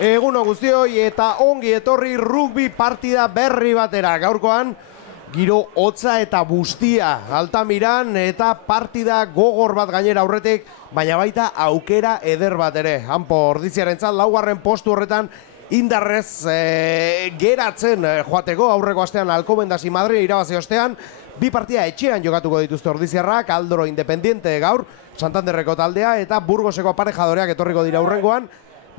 Eguno guztioi eta ongi etorri rugby partida berri batera. Gaurkoan giro hotza eta bustia Altamiran eta partida gogor bat gainera aurretik, baina baita aukera eder bat ere. Hanpo Ordiziarentzat laugarren postu horretan indarrez geratzen joateko. Aurreko astean Alcobendasi Madrid irabazi ostean, bi partida etxean jokatuko dituzte Ordiziarrak, Aldoro Independiente gaur, Santanderreko taldea eta Burgoseko aparejadoreak etorriko dira aurrengoan.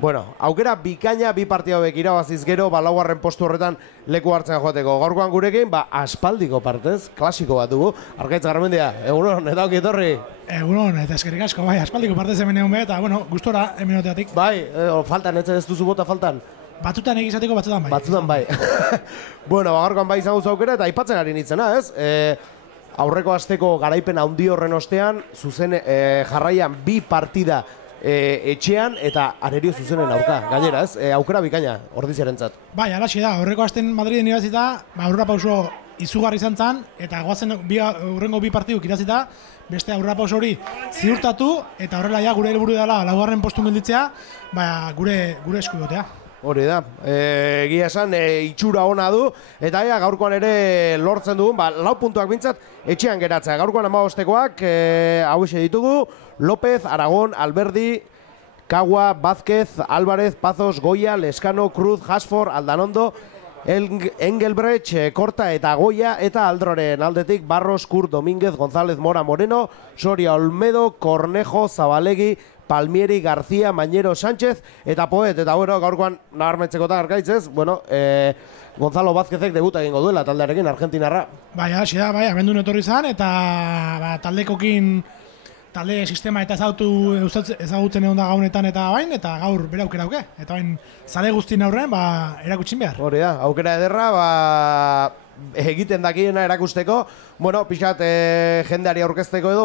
Bueno, aukera bikaina bi partida hauek irabaziz gero, laugarren postu horretan leku hartzen joateko. Gaurkoan gurekin, aspaldiko partez, klasiko bat dugu. Arkaitz Garmendia, egunon, eta ongi etorri. Egunon, eta eskerrik asko, aspaldiko partez hemen egun eta, gustora hemen Bai, faltan, ez duzu bota faltan. Batzutan egizateko, batzutan bai. Batzutan bai. Bueno, gaurkoan bai izan aukera eta aipatzen ari nintzena, ez? Aurreko asteko garaipen handi horren ostean, zuzen jarraian bi partida etxean eta arerio zuzenen aurka, gainera ez, aukera bikaina Ordiziarentzat. Bai, alaxi da, aurreko asten Madriden irabazita, aurrerapauso izugarri izan zen, eta goazen hurrengo bi partiduk irabazita, beste aurrerapauso hori ziurtatu, eta horrela ja gure helburu dela laugarren postun gelditzea, gure eskudotea. Hori da, egia esan itxura ona du, eta gaurkoan ere lortzen dugun, 4 puntuak bintzat etxean geratzea. Gaurkoan 15-tekoak hauxe ditugu, López, Aragón, Alberdi, Cagua, Vázquez, Álvarez, Pazos, Goya, Lescano, Cruz, Hasford, Aldanondo, Engelbrecht, Korta eta Goya, eta Aldroren aldetik Barros, Kurt, Domínguez, González, Mora, Moreno, Soria, Olmedo, Cornejo, Zabalegi, Palmieri, García, Mañero, Sánchez, eta Poet, eta gaurkoan nabarmentzekotan arkaitzez, Gonzalo Vázquezek debuta egingo duela taldearekin, Argentinarra. Bai, hasi da, abendun etorri izan, eta taldekokin talde sistema eta ezagutzen egon da gaunetan eta bain, eta gaur bere aukera auke. Eta bain, zale guztien aurrean, erakutsin behar. Hori da, aukera ederra, egiten dakiena erakusteko, pixat jendeari aurkezteko edo,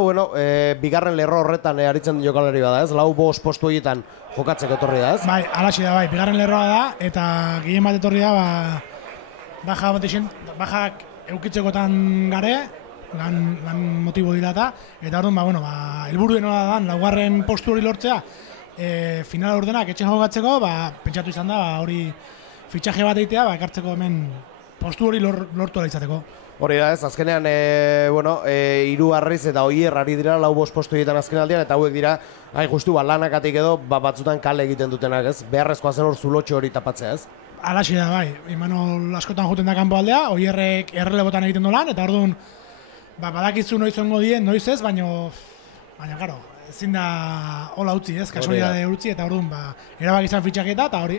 bigarren lerro horretan aritzen jokalari bada, ez? 4-5 postu horietan jokatzeko etorri da, ez? Bai, alaxi da, bigarren lerroa da, eta gehien bat etorri da, bajak eukitzekotan gare, lan motibo dira eta orduan, helburuen hori da, laugarren postu hori lortzea, final ordenak etxen jokatzeko, pentsatu izan da, hori fitxaje bat egitea, ekartzeko hemen postu hori lortu ala izateko. Hori da ez, azkenean, Hiru Harriz eta Oier ari dira 4-5 postu egiten azken aldean, eta hauek dira, justu lanakatik edo, batzutan kale egiten dutenak ez, beharrezkoa zen hor zulotxo hori tapatzea ez. Alaxi da, Imanol askotan joten da kanpo aldea, Oierrek errelebotan egiten du lan, eta orduan, badakizu noiz ongo dien, noiz ez, baina, karo, ezin da hola utzi ez, kasualidade utzi, eta orduan, erabak izan fitxaketa, eta hori,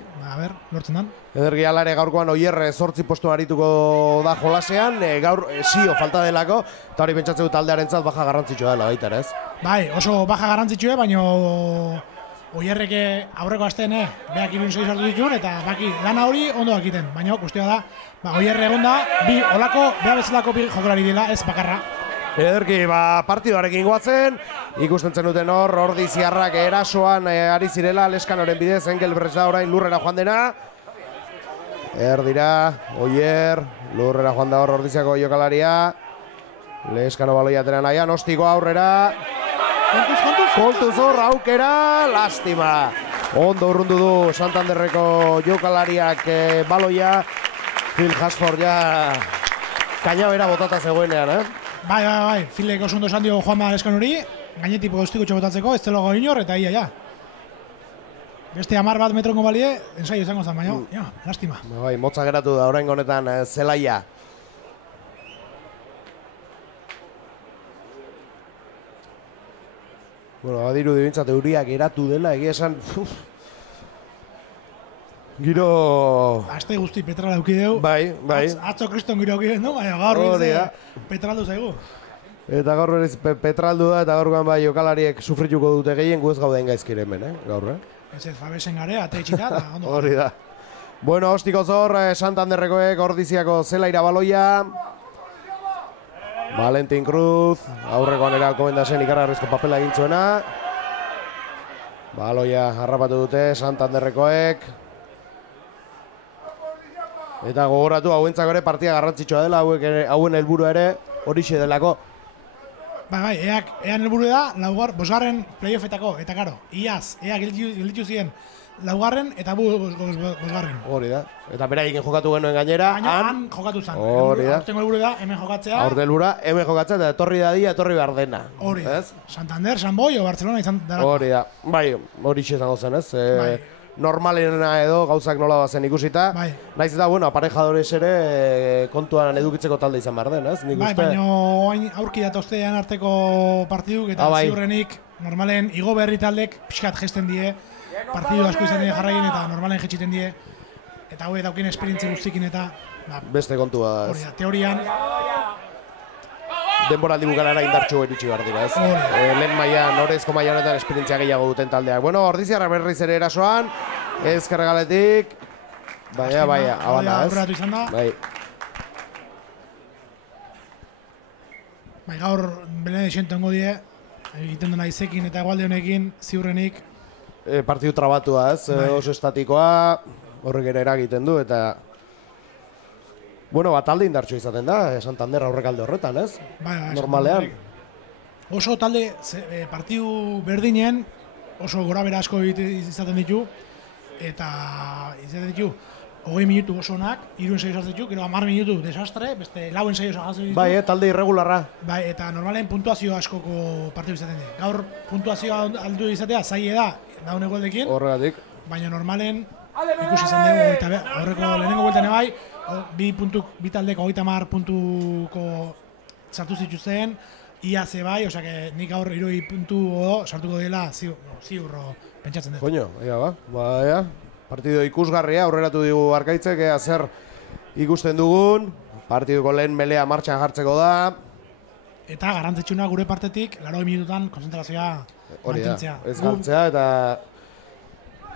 lortzen dan. Edergi alare gaurkoan Oierre 8 postu arituko da jolasean, gaur zio falta delako, eta hori pentsatzen du taldearentzat baja garrantzitsua dela baita, ez? Bai, oso baja garrantzitsua, baina Oierreke aurreko astean, beak 6 hartu dituen, eta lana hori ondo dakiten, baina guztia da, Oierre egon da, beha bezalako bi jokolari dela, ez bakarra. Ederki, partidoarekin goatzen, ikusten zenuten Ordiziarrak erasoan ari zirela, Leskanoren bidez, Engelbrecht da orain lurrera joan dena. Erdira, Oier, lurrera joan da Ordiziako jokalaria. Leskano baloia atera nahian, ostiko aurrera. Kontuz hor, aukera, lastima. Ondo urrundu du Santanderreko jokalariak baloia. Phil Hasford kainabera botata zegoenean, Bai, Philek oso ondo esan dio Juanma Leskan hori, gainetik postiko botatzeko, ez zelo inor, eta ia. Beste 10 metrongo balie, ensaio izango zen, baina, lastima. Bai, motza geratu da orain honetan zelaia. Badiru dibintzat euria geratu dela, egia esan, giro... Aste guzti petrala eukideu. Bai. Atzo kriston giro eukideu, baina gaur petraldu zaigu. Eta gaur berriz petraldu da, eta gaurkoan jokalariek sufrituko dute gehien, gu ez gauden gaizkire hemen, gaur, Ez Fabesen gare, ate itxita, eta ondo. Hori da. Bueno, ostiko zor, Santanderrekoek Ordiziako zelaira baloia. Valentin Cruz, aurrekoan ere Alcobendasen ikargarrizko papela egin zuena. Baloia harrapatu dute Santanderrekoek. Eta gogoratu hauentzako ere partida garrantzitsua dela, hauen helburua ere horixe delako. Bai, ean helburu da, bosgarren playoffetako, eta karo, iaz, gelditu ziren laugarren eta bosgarren. Hori da, eta beraiekin jokatu genuen gainera, han jokatu zen. Hori da. Aurtengo helburu da, hemen jokatzea. Aurten helburua, hemen jokatzea, eta etorri dadia, etorri behar dena. Hori da, Santander, San Boi o Barcelona izan dara. Hori da, bai, horixe izango zen, ez? Normalena edo gauzak nola bazen ikusita. Bai. Naiz eta, bueno, aparejadores ere kontuan edukitzeko talde izan behar den, ez? Nik Bai, uste... baina oain aurki datostean arteko partiduk eta ziurrenik normalen igo berri taldek pixkat gesten die, partidu asko izan die jarraien eta normalen jetxiten die, eta hau daukien esperientzia guztikin eta... Beste kontua da, ez? Teorian... Denboraldi bukalara indartxu eritxi behar dira, ez? Lehen mailan, norezko mailan honetan esperientzia gehiago duten taldeak. Bueno, Ordiziarra berriz ere erasoan, ezkerregaletik, baina, abana, ez? Aurreratu izan da. Bai, gaur belen esentongo die, egiten dena izekin eta egualde honekin, ziurrenik. Partidu trabatua, ez? Oso estatikoa, horrek ere eragiten du, eta... Bueno, talde indartxo izaten da, Santander aurrekalde horretan, ez? Bai, normalean. Oso talde partidu berdinen, oso gora bera asko izaten ditu, eta izaten ditu, 20 minutu oso onak, 3 ensaio sartzen ditu, gero 10 minutu desastre, beste 4 ensaio sartzen ditu. Bai, talde irregularra. Bai, eta normalen puntuazio askoko partidu izaten ditu. Gaur puntuazioa aldu izatea, zaie da, daun egoldekin. Horregatik. Baina normalen, ikusi izan dugu, aurreko lehenengo bueltan ebai, bi taldeko 30 puntuko sartu zituzten, ia ze bai, osea que nik gaur 60 puntu sartuko dela ziurro pentsatzen dut. Koño, baia, partido ikusgarria, aurreratu digu Arkaitzek, zer ikusten dugun, partiduko lehen melea martxan jartzeko da. Eta garrantzitsuna gure partetik, 80 minututan konzentrazioa mantentzea. Ez galtzea eta...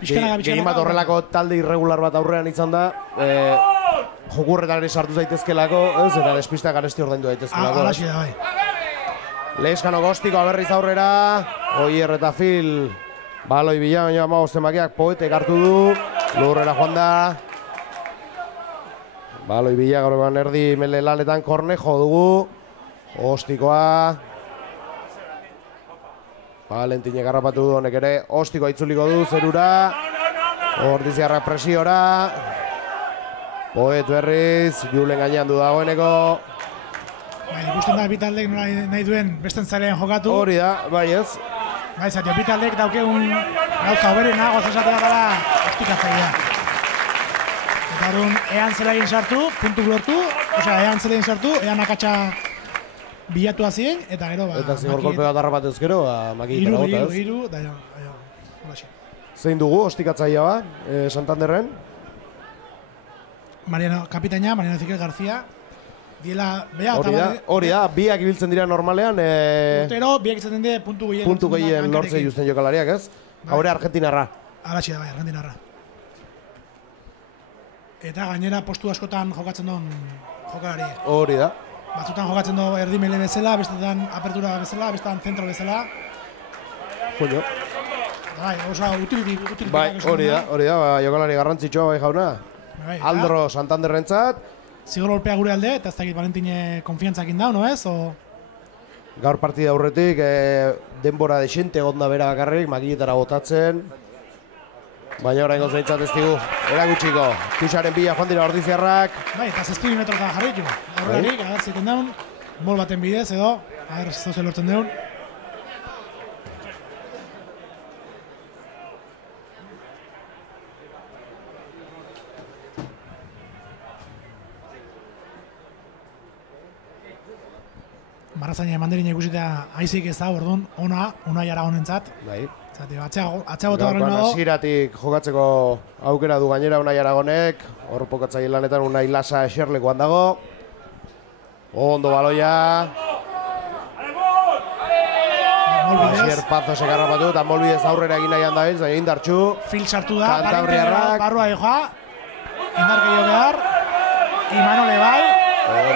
Gehien bat horrelako talde irregular bat aurrean izan da, jokurretan ere sartu zaitezkelako, ez? Eta despistak garesti ordaindu daitezkelako. Alaxi da, bai. Leskano Gostiko aberriz aurrera, Oier eta Fil, baloi bila, baina 15 zenbakiak Poetek hartu du, lurrera joan da. Baloi bila, gaur erdi mele lanetan Kornejo dugu, Ostikoa. Valentinek harrapatu du honek ere, Ostikoa itzuliko du zerura, Ordiziarra presiora. Poet berriz, Julen gainean du dagoeneko. Bai, ikusten da bitaldek nahi duen besten zailean jokatu. Hori da, bai ez. Bai, zatio, bitaldek daukegun gauza hoberena, gozazatea gara ostikatzailea. Eta orduan, ean zelaien sartu, puntu lortu, osea, ean zelaien sartu, ean akatsa bilatu azien, eta gero, ba... Eta zigor golpe bat harrapatuz gero, makitara gota ez. Iru, da jo, holaxe. Zein dugu, ostikatzailea ba, Santanderren? Mariano Ezequiel García. Diela, bea, hori da, biak ibiltzen dira normalean. Urtero, biak izaten dira puntu gehien lortze justen jokalariak, ez? Haure Argentinarra. Alaxi da, bai, Argentinarra. Eta gainera postu askotan jokatzen duen jokalari. Hori da. Batzutan jokatzen du erdimele bezala, bestetan apertura bezala, bestetan zentro bezala. Joño. Bai, oso utilitik. Bai, hori da, jokalari garrantzitsua bai jauna. Aldro Santanderrentzat. Zigor golpea gure alde, eta ez dakit Valentine konfiantzakin dau, no ez? Gaur partida aurretik, denbora desente gonda bera bakarrik, makiletara botatzen. Baina orain gozaitzat ez digu, erakutsiko. Tuxaren bila joan dira Ordiziarrak. Bai, eta 6 metrotan jarritu. Horrerik, agertzeiten daun, bol baten bidez edo, ager zoze lortzen daun. Marrazaina emanderin ikusitea aizik ez da, orduan, ona jara honentzat. Bai. Zati, atzea bota horren nago. Hasieratik jokatzeko aukera du gainera Unai Aragonek, hor pokatzaile lanetan Unai Lasa eserlekuan dago. Ondo baloia. Asier Pazosek harrapatu eta Molbidez aurrera egin nahian da baina indartxu. Fil sartu da, Kantabriarrak. barrua joa. Indar gehiago behar. Imanole bai.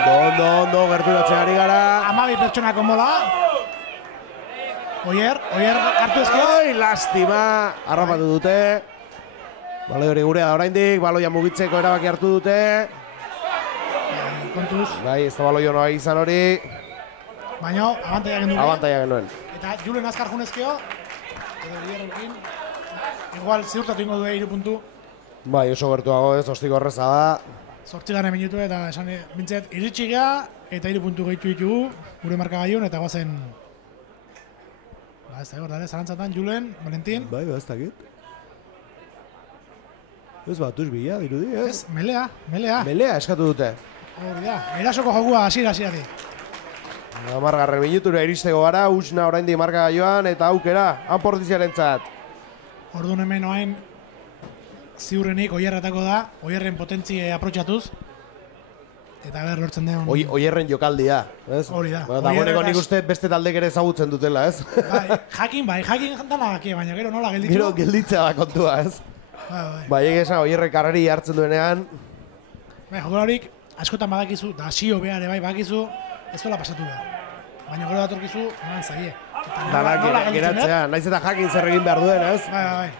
Ondo, gerturatzen ari gara. 12 pertsonako mola. Oier hartu ezkio. Oi, lastima, harrapatu dute. Baloi hori gurea da oraindik, baloia mugitzeko erabaki hartu dute. Kontuz. Bai, ez da baloi honoa izan hori. Baina, abantaia genuen. Abantaia genuen. Eta Julen azkar junezkio. Edo Oierrekin. Igual ziurtatu ingo du 3 puntu. Bai, oso gertuago ez, ostiko horreza da. 8 minutu eta esan bintzet iritsi gara eta 3 puntu gehitu ditugu gure markagailun eta goazen. Ba, ez da gordare, zarantzatan, Julen, Valentin. Bai, ez dakit. Ez batuz bila, dirudi, ez? Ez, melea. Melea eskatu dute. Hori da, erasoko jokua hasieratik. 10. minutura iristeko gara, Usna oraindik markagailuan eta aukera, Anportiziarentzat. Orduan hemen oain ziurrenik Oierretako da, Oierren potentzie aprotxatuz. Eta ber lortzen den... Oierren jokaldia, ez? Hori da. Dagoeneko nik uste beste taldek ere ezagutzen dutela, ez? Bai, jakin dala daki, baina gero nola gelditu. Gero gelditzea da kontua, ez? Bai, esan Oierrek karreri hartzen duenean. Bai, jokularik askotan badakizu, da sio behar bai badakizu, ez dola pasatu behar. Baina gero datorkizu, eman zaie. Danak geratzea, naiz eta jakin zer egin behar duen, ez? Bai.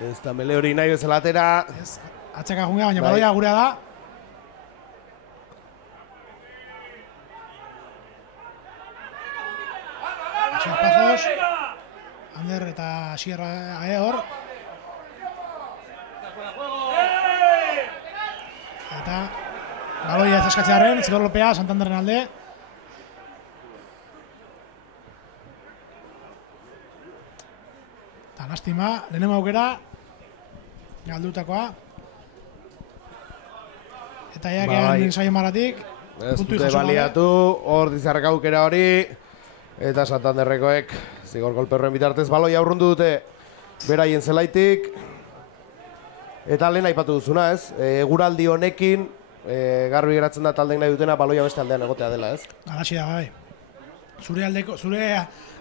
Ez da mele hori nahi bezala atera. Ez, atzaka jungea, baina baloia gurea da. Asier Pazos. Ander eta Asier hor. Eta baloia ez eskatzearen, Zidor Lopea, Santanderren alde. Eta lastima, lehenengo aukera. Galdutakoa. Eta jakean ensaio maratik. Ez dute baliatu, hor dizarrek aukera hori. Eta Santanderrekoek zigor kolperroen bitartez baloia urrundu dute beraien zelaitik. Eta lehen aipatu duzuna, ez? Eguraldi honekin garbi geratzen da taldek nahi dutena baloia beste aldean egotea dela, ez? Alaxi da, bai. Zure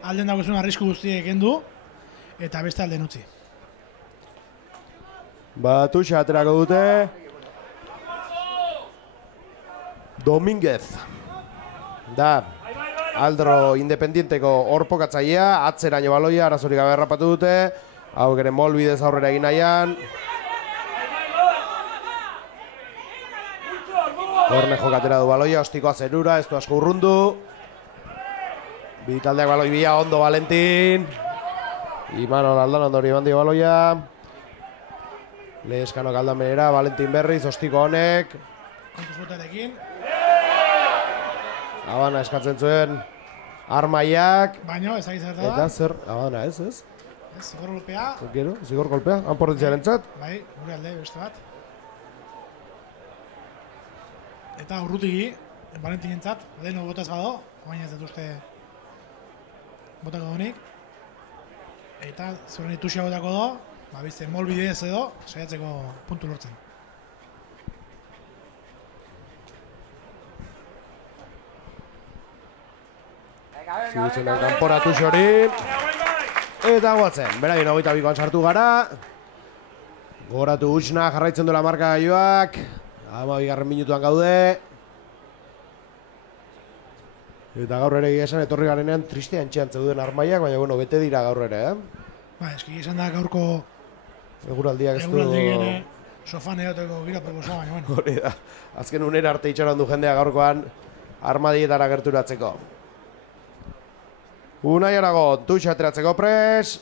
alden dagoezun arrisku guztiek endu, eta beste alden utzi. Tuxa aterako dute. Domínguez. Da, Aldro Independienteko horpokatzailea, atzeraino baloia, arazorik gabe errapatu dute. Hau ere molbidez aurrera egin nahian. Kornejo atera du baloia, ostikoa zerura, ez du asko urrundu. Bi taldeak baloi bila, ondo Valentin. Imanol Aldanondo hori eman dio baloia. Leheskanok aldamenera, Valentin berriz, ostiko honek. Kontuz botarekin. Habana eskatzen zuen armaiak. Baino, ez ari zer da. Eta zer, Habana ez? Zigor Lopea. Gero, zigor kolpea, Anportiziarentzat. Bai, gure alde beste bat. Eta urrutigi, Valentinentzat, leheno botaz bado, baina ez dut uste botako donik. Eta zuren itusia botako do, bizte molbidez edo, saiatzeko puntu lortzen. Zibutzenak kanporatu hori. Eta guatzen, beraien 22an sartu gara. Goratu Usna jarraitzen duela markagailuak. 12. minutuan gaude. Eta gaur ere esan etorri garenean triste antxean zeuden armaiak, baina bueno, bete dira gaur ere, Ba, eski esan da gaurko eguraldiak ez du... Eguraldiak sofan egoteko gira proposa, baina bueno. Hori da, azken unera arte itxaron du jendea gaurkoan armadietara gerturatzeko. Unai Aragon, Tuxa ateratzeko pres.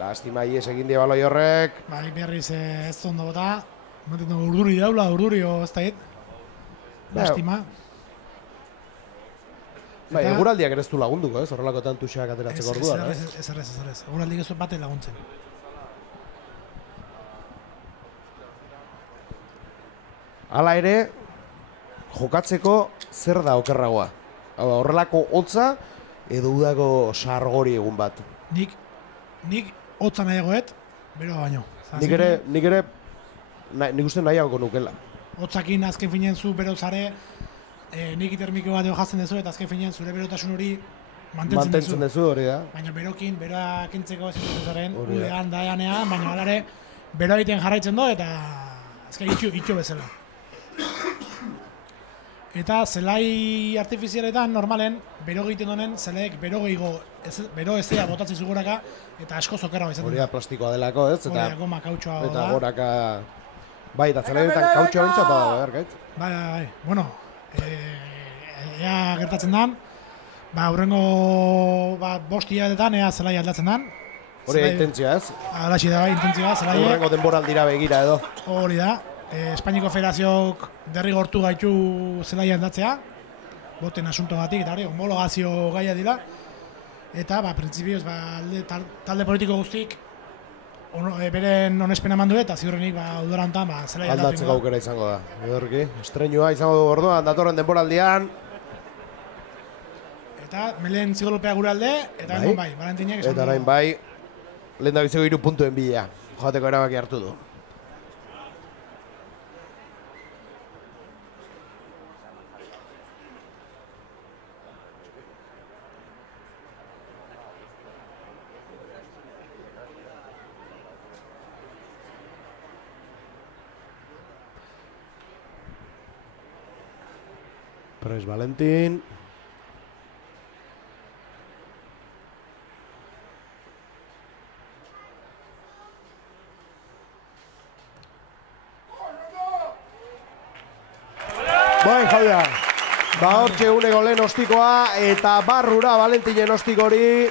Lastima ies egin die baloi horrek. Ba, berriz ez ondo bota. Ematen dugu urduri daula, urduri o ez da hit. Lastima. Bai, eguraldiak ere ez du lagunduko, ez? Horrelakotan Tuxak ateratzeko orduan, Ez. Eguraldik ez bate laguntzen. Hala ere, jokatzeko zer da okerragoa? Horrelako hotza edo udako sargori egun bat. Nik hotza nahiagoet, bero baino. Nik ere nik uste nahiago nukela. Hotzakin azken finean zu bero zare, nik termiko bat jazten dezu eta azken finean zure berotasun hori mantentzen dezu hori da. Baina berokin, beroa kentzeko ezin zaren, udean daianean, baina alare beroa egiten jarraitzen do eta azken itxo bezala. Eta zelai artifizialetan normalen bero egiten donen zelaiek bero ezea botatzen zuguraka eta asko zokerra izaten. Hori da plastikoa delako, ez? Hori da goma kautxoa da. Eta goraka... Bai, eta zelaietan kautxoa bintzat bada, bergaitz? Bai. Bueno, ea gertatzen dan, hurrengo 5 hilabetetan ea zelai aldatzen dan. Hori da intentzioa, ez? Alaxi da bai, intentzioa, zelaie. Hurrengo denboraldira begira edo. Hori da. Espainiko Federazioak derrigortu gaitu zelai aldatzea, boten asuntogatik, eta hori, homologazio gaia dira. Eta, printzipioz, talde politiko guztik beren onespena eman du eta ziurrenik udara honetan zelai aldatu. Aldatzeko aukera izango da. Edorki, estreinua izango du orduan, datorren denboraldian. Eta Melen zigolpea gure alde, eta egon bai, Valentinek esan du. Eta orain bai, lehen da biziko 3 puntuen bila, joateko erabaki hartu du. Pres Valentin. Bai, jauda. Hortxe uneko lehen ostikoa eta barrura Valentinen ostikori.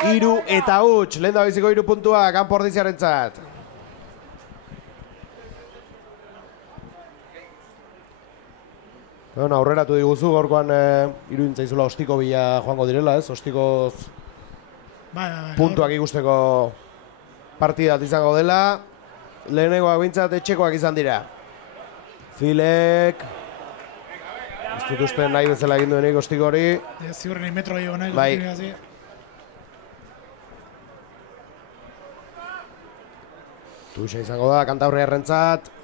3 eta huts, lehen da biziko 3 puntua, kanpo ordiziarentzat. Aurreratu diguzu, gorkoan iruditzen zaizula ostiko bila joango direla, ez? Ostikoz puntuak ikusteko partidat izango dela. Lehenengoak bintzat etxekoak izan dira. Filek... Ez dut uste nahi bezala egin duenik ostiko hori. Ziurrenik metro gehiago nahi. Bai. Tuxa izango da, Kantabriarrentzat.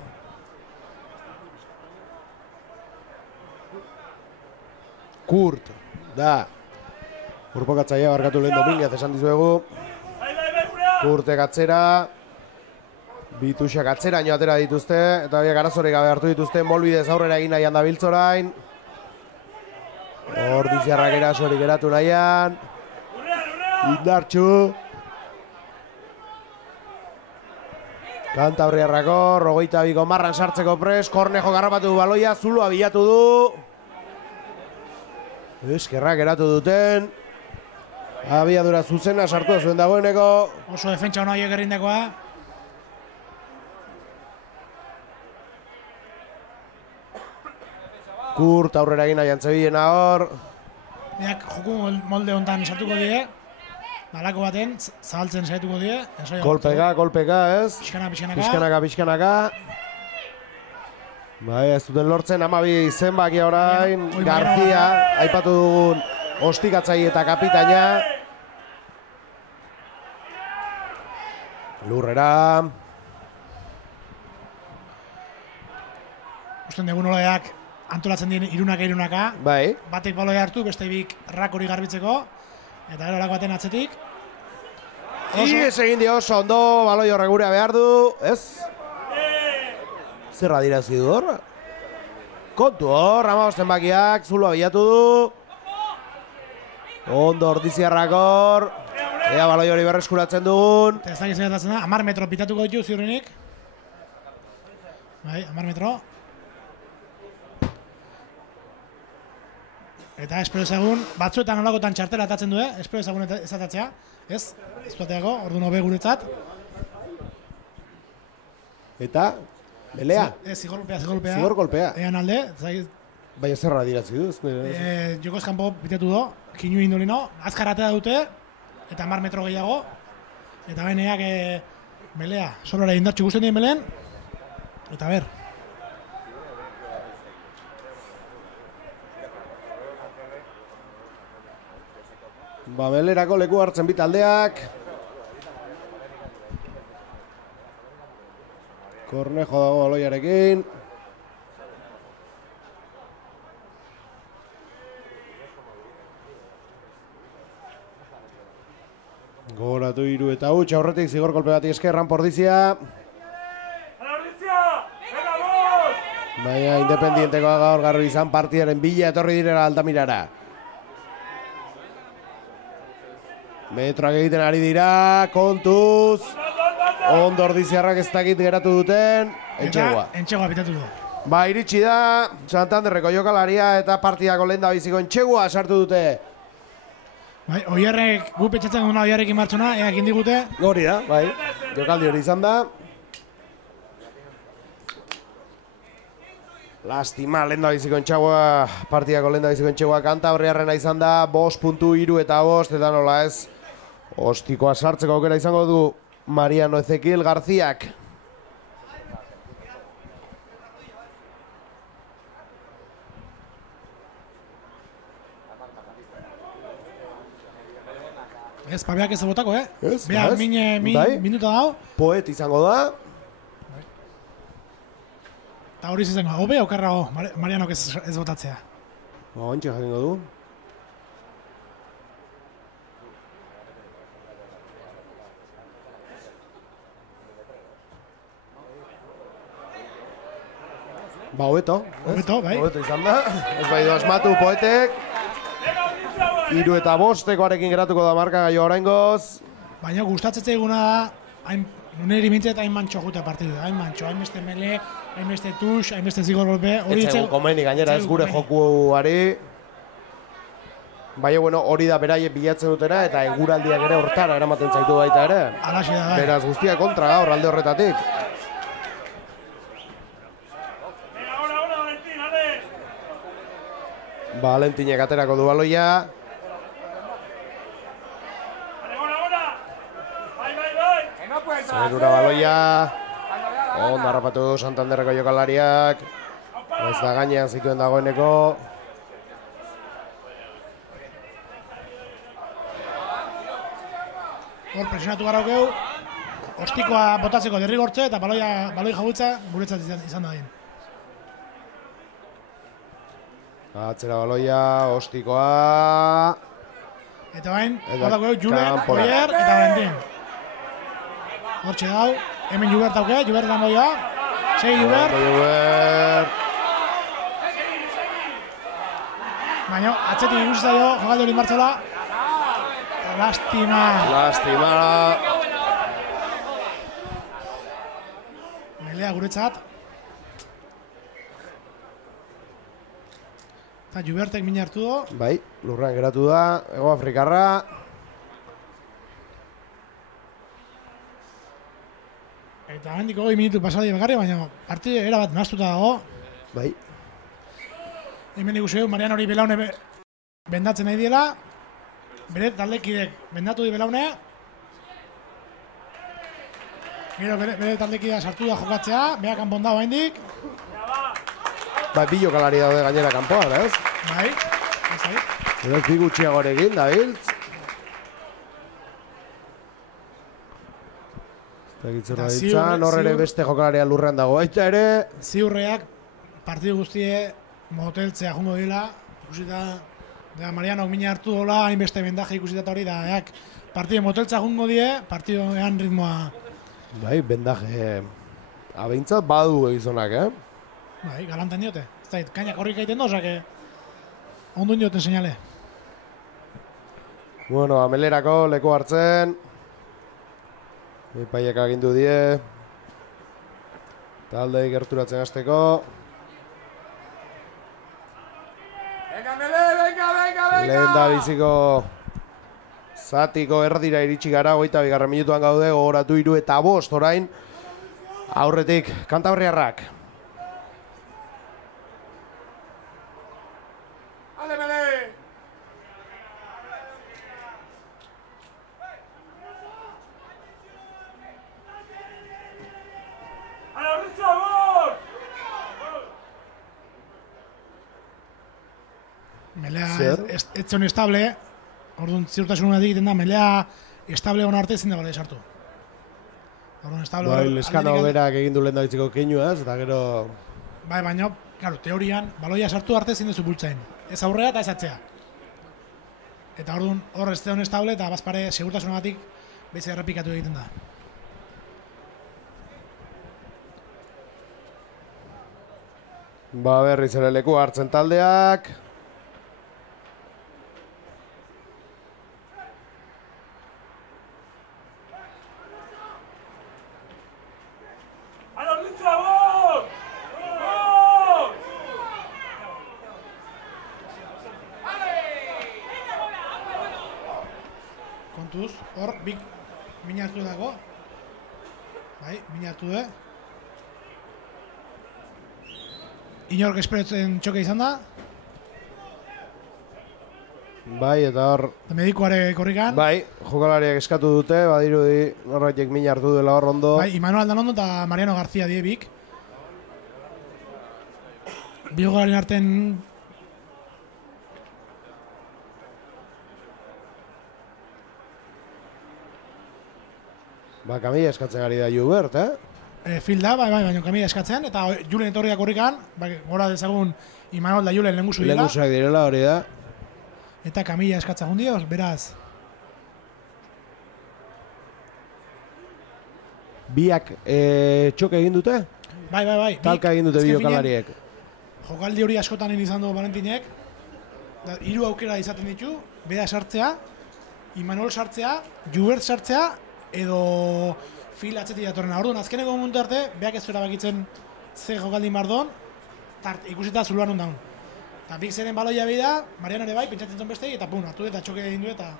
Kurt, da. Urpokatzaia barkatu lehen Dominguez esan dizuegu. Kurtek atzera. Bituxak atzeraino atera dituzte. Eta biak arazorik gabe hartu dituzte. Molbidez aurrera egin nahian da biltzorain. Ordiziarrak erasorik geratu nahian. Indartxu. Kantabriarrako, 22 marran sartzeko pres. Kornejo garrapatu du baloia, Zuloa bilatu du. Eskerrak eratu duten. Abiadura zuzena sartua zuen dagoeneko. Oso defentsa hona horiek errindekoa. Kurt aurrera egin nahian zebiena hor. Beak joku molde honetan sartuko die. Malako baten, zabaltzen saietuko die. Kolpeka, ez? Pixkanaka. Bai, ez duten lortzen, 12 zenbakia orain. García, aipatu dugun ostikatzai eta kapitaina. Lurrera. Usten dugu nolaak antolatzen dien irunaka. Bai. Batek baloi hartu, beste bik rak hori garbitzeko. Eta gero lako baten atzetik. Ies egin dio oso ondo, baloi horre gurea behar du, ez? Zerra dirazi du hor? Kontu hor, 15 zenbakiak, Zuloa bilatu du. Ondo Ordiziarrak hor. Ea baloi hori berreskuratzen dugun. Eta ez da gizien da, 10 metro pitatuko ditu ziurrenik. Bai, 10 metro. Eta espero ezagun, batzuetan nolakotan txartela atatzen du, espero ezagun ez atatzea. Ez duateako, orduan hobe guretzat. Eta, Melea? Zigor kolpea. Ean alde. Baina zerra dirazi du? Joko eskampo bitatu do, kinu indolino, azkarratea dute, eta 10 metro gehiago. Eta beneak Melea, sobrara indartxu guztien dien Melen. Eta ber. Melerako leku hartzen bi taldeak. Kornejo dago baloiarekin. Gogoratu 3 eta huts, aurretik zigor kolpe bati eskerran Pordizia. Baina Independientekoa gaur garbi izan partidaren bila etorri direla Altamirara. Metroak egiten ari dira, kontuz. Ondo ordiziarrak ez dakit geratu duten, Entxegua. Entxegua bitatu du. Ba, iritsi da, Santanderreko jokalaria eta partidako lehen da biziko Entxegua sartu dute. Bai, Oierrek, gu petxatzen duguna Oierrekin martxuna, eakin digute. Hori da, bai, jokaldi hori izan da. Lastima, lehen da biziko Entxegua, partidako lehen da biziko Entxegua Kantabriarrena izan da, 5.3 eta 5, eta nola ez, ostikoa sartzeko aukera izango du Mariano Ezequiel Garziak. Ez, pabeak ez botako, Ez, Beha, ez. minuta dago. Poet izango da. Eta hori izango, hobe okerrago, Marianok ez botatzea. Ontsi jakingo du. Ba, hobeto. Hobeto, bai. Hobeto izan da. Ez bai du asmatu Poetek. 3 eta 5-arekin geratuko da marka gaio oraingoz. Baina gustatzen zaiguna da, niri mintzet hain mantxo jute partidu. Hain mantxo, hain beste mele, hain beste tux, hain beste zigor golpe. Ez zaigu komeni gainera ez gure jokuari. Baina, bueno, hori da beraiek bilatzen dutena eta eguraldiak ere hortara eramaten zaitu baita ere. Alaxe da, bai. Beraz guztia kontra gaur alde horretatik. Valentinek aterako du baloia. Zerura baloia. Ondo harrapatu Santanderreko jokalariak. Ez da gainean zituen dagoeneko. Hor presionatu gara geu, ostikoa botatzeko derrigortze eta baloi jabutza guretzat izan da din. Atzera baloia, ostikoa. Eta bain, hor dago Julen, Oier eta Valentin. Hortxe dau, hemen Jubert dauke, Jubert dan doia. Segi Jubert. Baina, atzetik ikusi zaio, jokaldi hori martzola. Lastima. Melea guretzat. Eta Jubertek min hartu du. Bai, lurran geratu da, Hego Afrikarra. Eta handik 20 minutu pasadi bakarri, baina partide erabat nahaztuta dago. Bai. Hemen ikusi dugu, Mariano hori belaune bendatzen nahi diela. Bere taldekidek bendatu di belaunea. Gero bere taldekidea sartu da jokatzea, beha kanpon dago haindik. Bai, bi jokalari daude gainera kanpoan, ez? Bai, ez ari. Ez bi gutxiagorekin, Dabiltz. Zagitzerra ditzan, hor ere beste jokalaria lurrean dago baita ere. Ziurreak partidu guztie moteltzea jungo dira, ikusita da Marianok mina hartu dola, hainbeste bendaje ikusita hori da, partidu moteltzea jungo die, partidu egan ritmoa. Bai, bendaje abeintzat badu gizonak, Bai, galantan diote. Ez da, kainak horrik egiten da, osake ondo dioten seinale. Bueno, Amelerako leku hartzen. Epaiek agindu die. Taldei gerturatzen hasteko. Lehen da biziko zatiko erdira iritsi gara, 22. minutuan gaude, gogoratu 3 eta 5 orain. Aurretik Kantabriarrak. Melea ez zion estable, orduan ziurtasunatik egiten da, melea estable hona arte ezin da bale sartu. Orduan estable... Bai, Leskano berak egin du lehen dabitziko keinuaz, eta gero... Bai, baina, claro, teorian, baloia sartu arte ezin duzu bultzain. Ez aurrea eta ez atzea. Eta orduan hor ez zion estable eta bazpare segurtasunatik bezi errepikatu egiten da. Ba berriz ere leku hartzen taldeak. Kontuz, hor, bik mina hartu dago. Bai, mina hartu du. Inork esperatzen txoke izan da. Bai, eta hor... Medikuare korrikan. Bai, jokalariak eskatu dute, badirudi norbaitek mina hartu duela hor ondo. Bai, Imanol Aldanondo eta Mariano García die bik. Bi jokalarien artean Ba, kamila eskatzen ari da Jubert, Fil da, bai, baina kamila eskatzen, eta Julen etorriak horrikan, gora dezagun Imanol da Julen lehengusu dira. Lehengusuak direla hori da. Eta kamila eskatzen jundioz, beraz. Biak txoke egin dute? Bai. Talka egin dute bi jokalariek. Jokaldi hori askotan izan du Valentinek. 3 aukera izaten ditu, bera sartzea, Imanol sartzea, Jubert sartzea, edo Fil atzetik datorrena. Orduan, azkeneko momentu arte, beak ez zuera bakitzen ze jokaldi mardon, ikusita zuluan ondaun. Eta bik zeren baloia bida, Mariano ere bai, pentsatzen zuen bestei, eta pun, hartu eta txoke egin du eta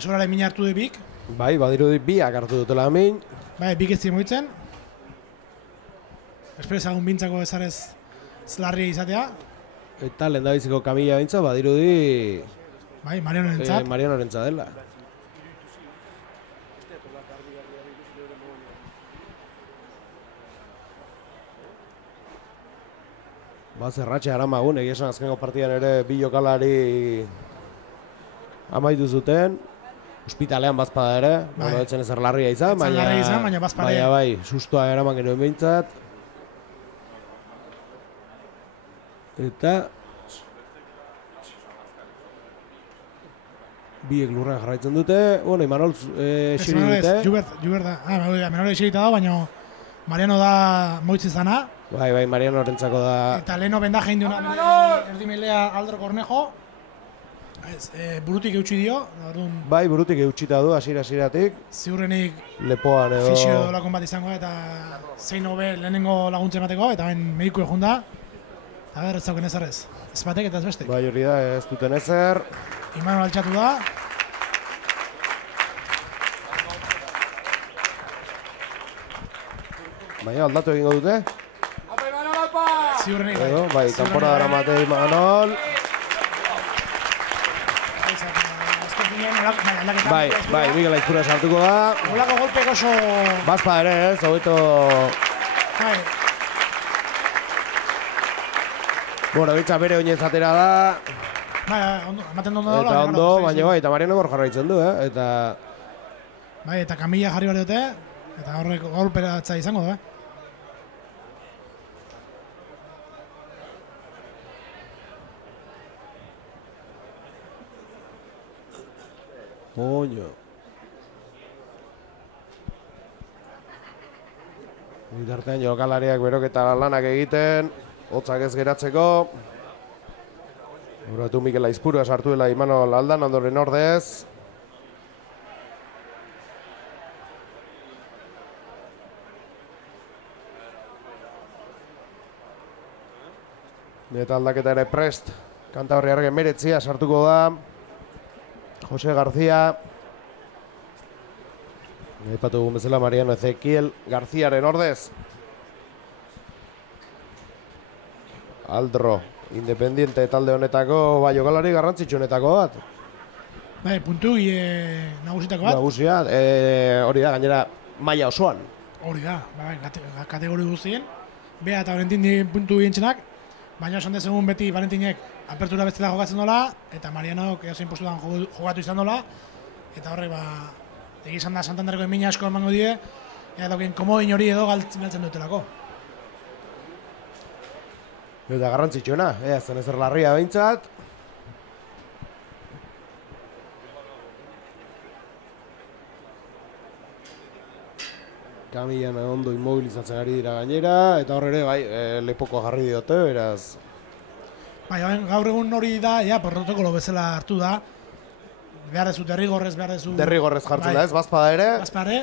sobrare mina hartu du bik. Bai, badirudi biak hartu dutela min. Bai, bik ez ziren moitzen. Espero ezagun bintzako ezarez zlarri izatea. Eta lehendabiziko kamila bintza, badirudi... Bai, Marianorentzat. Marianorentzat dela. Ba, zerratxe aramagun, egia esan azkeneko partidan ere bi jokalari amaitu zuten. Ospitalean bazpada ere, bueno, etzen ezer larria izan, baina bazpare. Baina bai, sustoa eraman genuen behintzat. Eta... biek lurra jarraitzen dute, bueno, Imanol esiri dute. Jubert da, Imanol esirita da, baina Mariano da moitz izana. Bai, Mariano horrentzako da... Eta leheno bendaje indiuna erdimelea Aldro Cornejo. Burutik eutxi dio. Bai, burutik eutxita du, hasieratik. Ziurrenik lepoan edo... fisio lakon bat izango eta zein hobe lehenengo laguntza emateko, eta ben mediku egun da. Eta ber, ez zauken ezarrez. Ez batek eta ez bestek. Bai, hori da, ez duten ezer. Imanol altxatu da. Baina aldatu egingo dute. Ziurrenik bai. Bai, kanpora dara mate Imanol. Bai, Miguel Aizpura sartuko da. Golako golpek oso... Bazpa ere, ez, hobeto... Bai. Bueno, bitza bere oinez atera da. Bai, ematen ondo da. Eta ondo, baina bai, eta Mariano gor jarraitzen du, eta... Bai, eta kamila jarri bat dute, eta horrek golperatza izango da, Moño. Bitartean jokalariak beroketa lanak egiten, hotzak ez geratzeko. Horatu Mikel Aizpurua sartu dela Imanol Aldanondoren ordez. Eta aldaketa ere prest. Kantabriarren meretzia sartuko da. Jose García. Aipatu dugun bezala Mariano Ezequiel Garziaren ordez. Aldro, Independiente talde honetako jokalari garrantzitsuenetako bat. Bai, puntu nagusitako bat. Nagusia, hori da, gainera maila osoan. Hori da, bai, kategori guztien. Bea eta Valentin puntu gintzenak, baina esan dezagun beti Valentinek apertura bestela jokatzen dola, eta Marianok edozein postutan jokatu izan dola, eta horrek, egizan da Santanderko emina asko emango die, eta daukien komodin hori edo galtzen dutelako. Eta garrantzitsuena, zen ezer larria behintzat. Kamilan ondo immobilizatzen ari dira gainera, eta hor ere, bai, lepoko jarri diote, beraz. Bai, gaur egun hori da, ja, protokolo bezala hartu da. Behar dezu derrigorrez, behar dezu... Derrigorrez jartzen da ez, bazpada ere. Bazpare.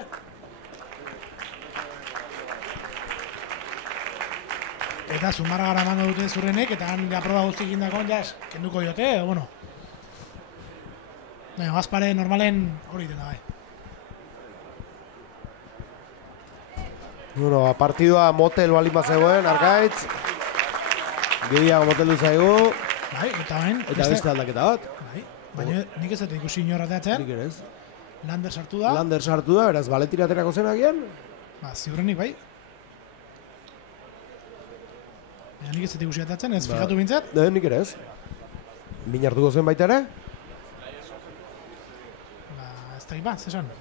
Eta zumarra gara mando dute zurrenek, eta han aproba guztik indakon, ja, kenduko diote, bueno. Baina, bazpare normalen hori dena, bai. Bueno, partidua motel balin bat zegoen, Arkaitz. Gehiago moteldu zaigu. Bai, eta bain... Eta beste aldaketa bat. Bai, baina nik ez dut ikusi inorra teatzen. Nik ere ez. Lander sartu da. Lander sartu da, beraz, baletira aterako zen agian. Ba, ziurrenik bai. Baina nik ez dut ikusi teatzen, ez fijatu bintzat. Nik ere ez. Min hartuko zen baita ere. Ba, ez da iba, zesan.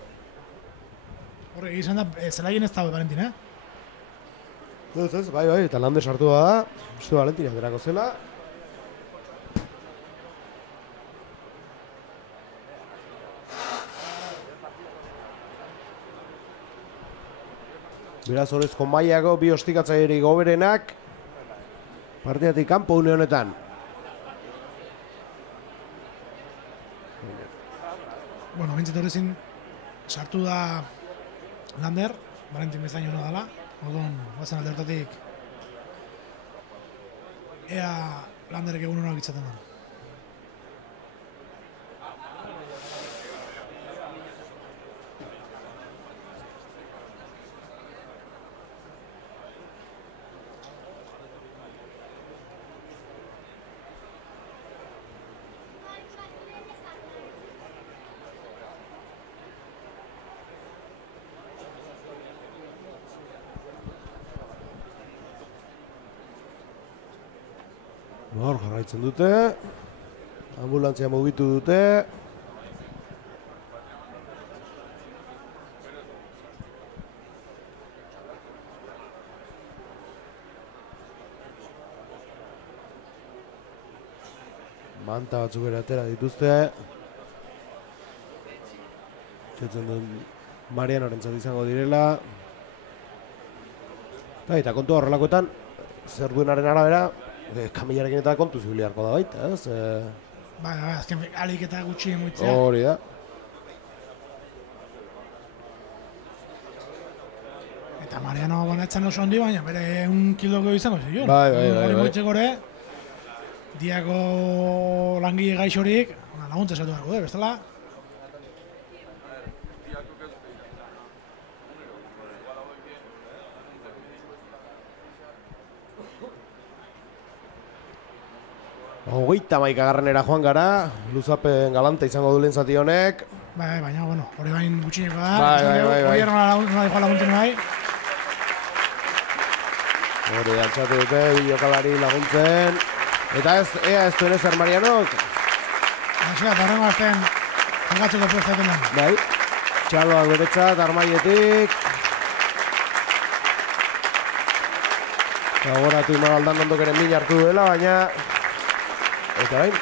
Horre, izan da, zelaien ez dago Valentin, Ez, bai, eta Lander sartu da. Uste Valentin aterako zela. Beraz horrezko mailago bi ostikatzailerik goberenak partidatik kanpo une honetan. Bueno, bintzat horrezin sartu da Lander, Valentin bezain hona dela. Orduan, guazen aldertatik ea Landerek egun honak itzaten da. Hor jarraitzen dute, ambulantzia mugitu dute. Manta batzuk ere atera dituzte. Txetzen duen Marianorentzat izango direla. Eta kontu horrelakoetan, zer duenaren arabera, kamilarekin eta kontu zibiliarko da baita, ez? Bai, azken alik eta gutxi emuitzea. Hori da. Eta Mariano banatzen oso handi, baina bere 1 kiloko izango zion. Bai. Hori moitzeko ere, diako langile gaixorik, laguntza esatu beharko du, bestela. Hogeita maikagarrenera joan gara, luzapen galanta izango du lehen zati honek. Bai, baina, bueno, hori bain gutxineko da. Bai. Hori nola dijoa laguntzen bai. Hori altxatu dute, bideokalari laguntzen. Eta ea ez duen ezer Marianok. Eta horrengo azten, jokatzeko prestaten den. Bai, txaloak beretzat, armaietik. Gogoratu Imagaldan ondok ere min hartu duela, baina... Eta bain.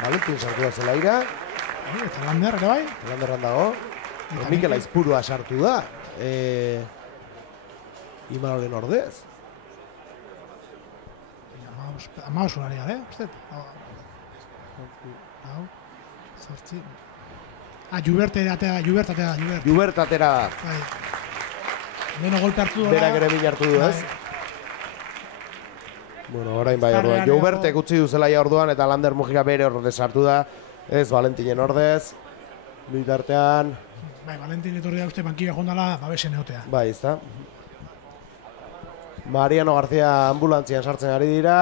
Valentin sartu da zelaira. Eta Lander ere bai. Landerran dago. Mikel Aizpurua sartu da. Imaloren ordez. Amaos ularia, uste? Hau, zortzi... Jubert atera. Jubert atera da. Bai. Leno golpe hartu dola. Berak ere min hartu du, ez? Bueno, orain bai orduan. Jubertek utzi du zelaia orduan eta Lander Mujika bere ordez sartu da. Ez, Valentinen ordez. Bitartean. Bai, Valentin etorri da uste bankila jondala babesen egotea. Bai, ezta. Mariano García ambulantzian sartzen ari dira.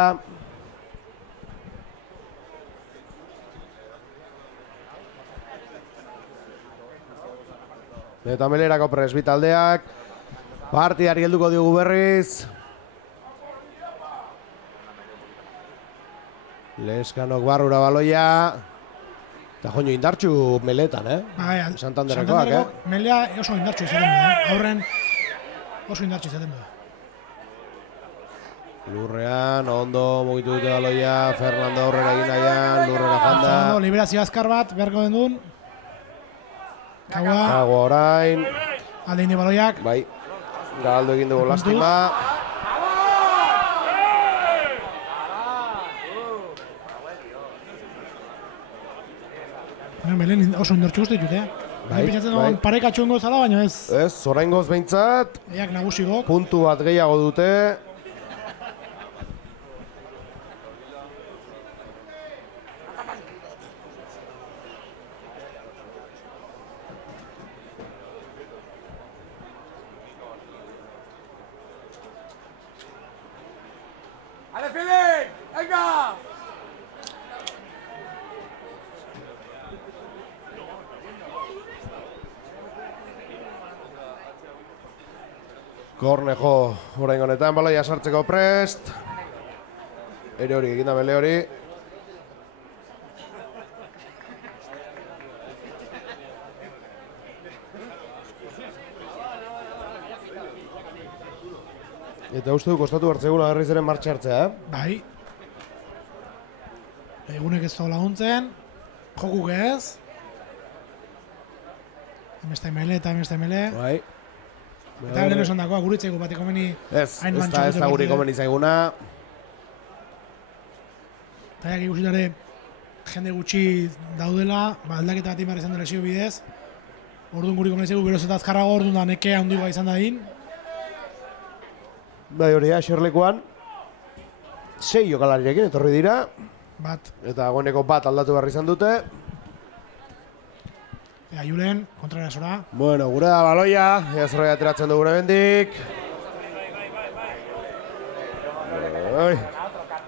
Eta Melerako presbitaldeak. Partidari helduko diogu berriz. Leskanok barrura baloia. Eta joño indartxu meletan, Bai, Santanderrekoak, Melea oso indartxu izaten du, Aurren oso indartxu izaten du. Lurrean, ondo mugitu dute baloia, Fernando aurrera egin nahian, lurrera joan da. Fernando, liberazio azkar bat, beharko den duen. Kaua, orain. alde indi baloiak. Bai, galdu egin dugu lastima. Belen oso indortxu guzti ditut, Bai, pentsatzen bai. parekatxo ongo zala, baina ez. Ez, oraingoz behintzat, Eak nagusigok. puntu bat gehiago dute. ¡Ale, Fili! ¡Venga! Kornejo orain honetan baloia sartzeko prest. Ere hori eginda bele hori. Eta uste du kostatu hartzegula berriz ere martxa hartzea, Bai. Egunek ez da laguntzen. Jokuk ez. Hemesta emele eta hemesta emele. Bai. Eta lehen esan dagoa, guritzeko bateko meni Ez hain da guri komeni zaiguna. Eta jak ikusitare jende gutxi daudela, aldaketa bat izan dela lesio bidez. Orduan guri komeni zaigu, geroz eta azkarrago orduan da neke handigoa izan da din. Bai hori da, xerlekuan 6 jokalarirekin etorri dira. Bat, Eta dagoeneko bat aldatu behar izan dute. Julen, kontrarasora. Bueno, gure da baloia, ea zerbait ateratzen du gure bendik.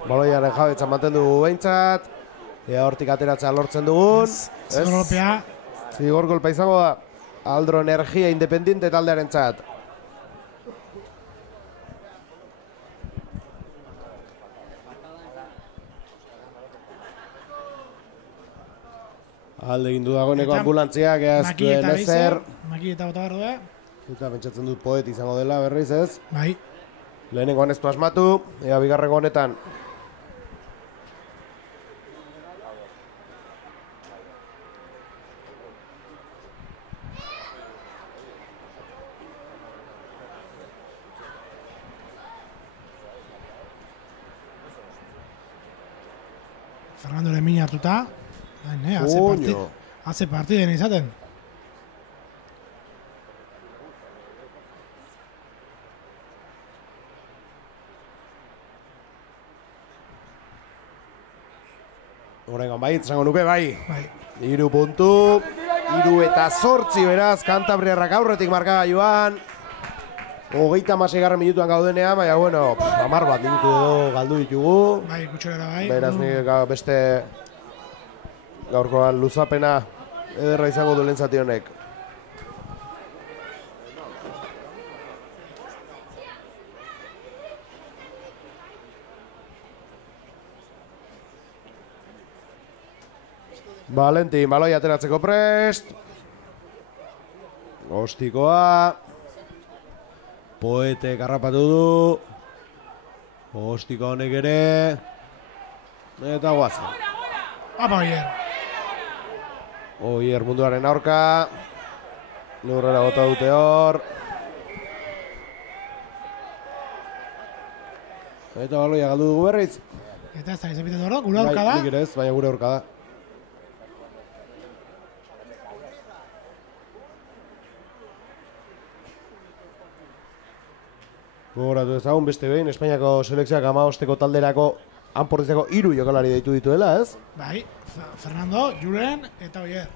Baloiaren jabetza mantendu dugu behintzat. Ea hortik ateratzea lortzen dugun. Zigorgolpea. Zigorgolpa izango da. Aldro Energia Independiente taldearen txat. Alde egin du dagoeneko ambulantziak, ez duen ezer. Maki eta bota behar du, Eta pentsatzen dut poet izango dela berriz ez. Bai. Lehenengoan ez du asmatu, ea bigarrengo honetan. Fernando Lemin hartuta. Haze partiden izaten. Horrengan bai, esango nuke bai. Bai. 3 puntu, 3 eta 8 beraz, Kantabriarrak aurretik markagailuan. 36. minutuan gaudenean, baina bueno, 10 bat minutu edo galdu ditugu. Bai, kutxorera bai. Beraz, beste gaurkoan luzapena ederra izango du lehen zati honek. Valentin, baloi ateratzeko prest. Ostikoa. Poetek harrapatu du. Ostiko honek ere. Eta guazen. Apa, Oier. Oier munduaren aurka. Lurrera bota dute hor. Eta baloia galdu dugu berriz. Eta ez da izapitetu hor, gure aurka da. Nik ere ez, baina gure aurka da. Gogoratu ezagun beste behin, Espainiako selekzioak 15 talderako hanporrizeko 3 jokalari deitu dituela, ez? Bai, Fernando, Julen eta Oier.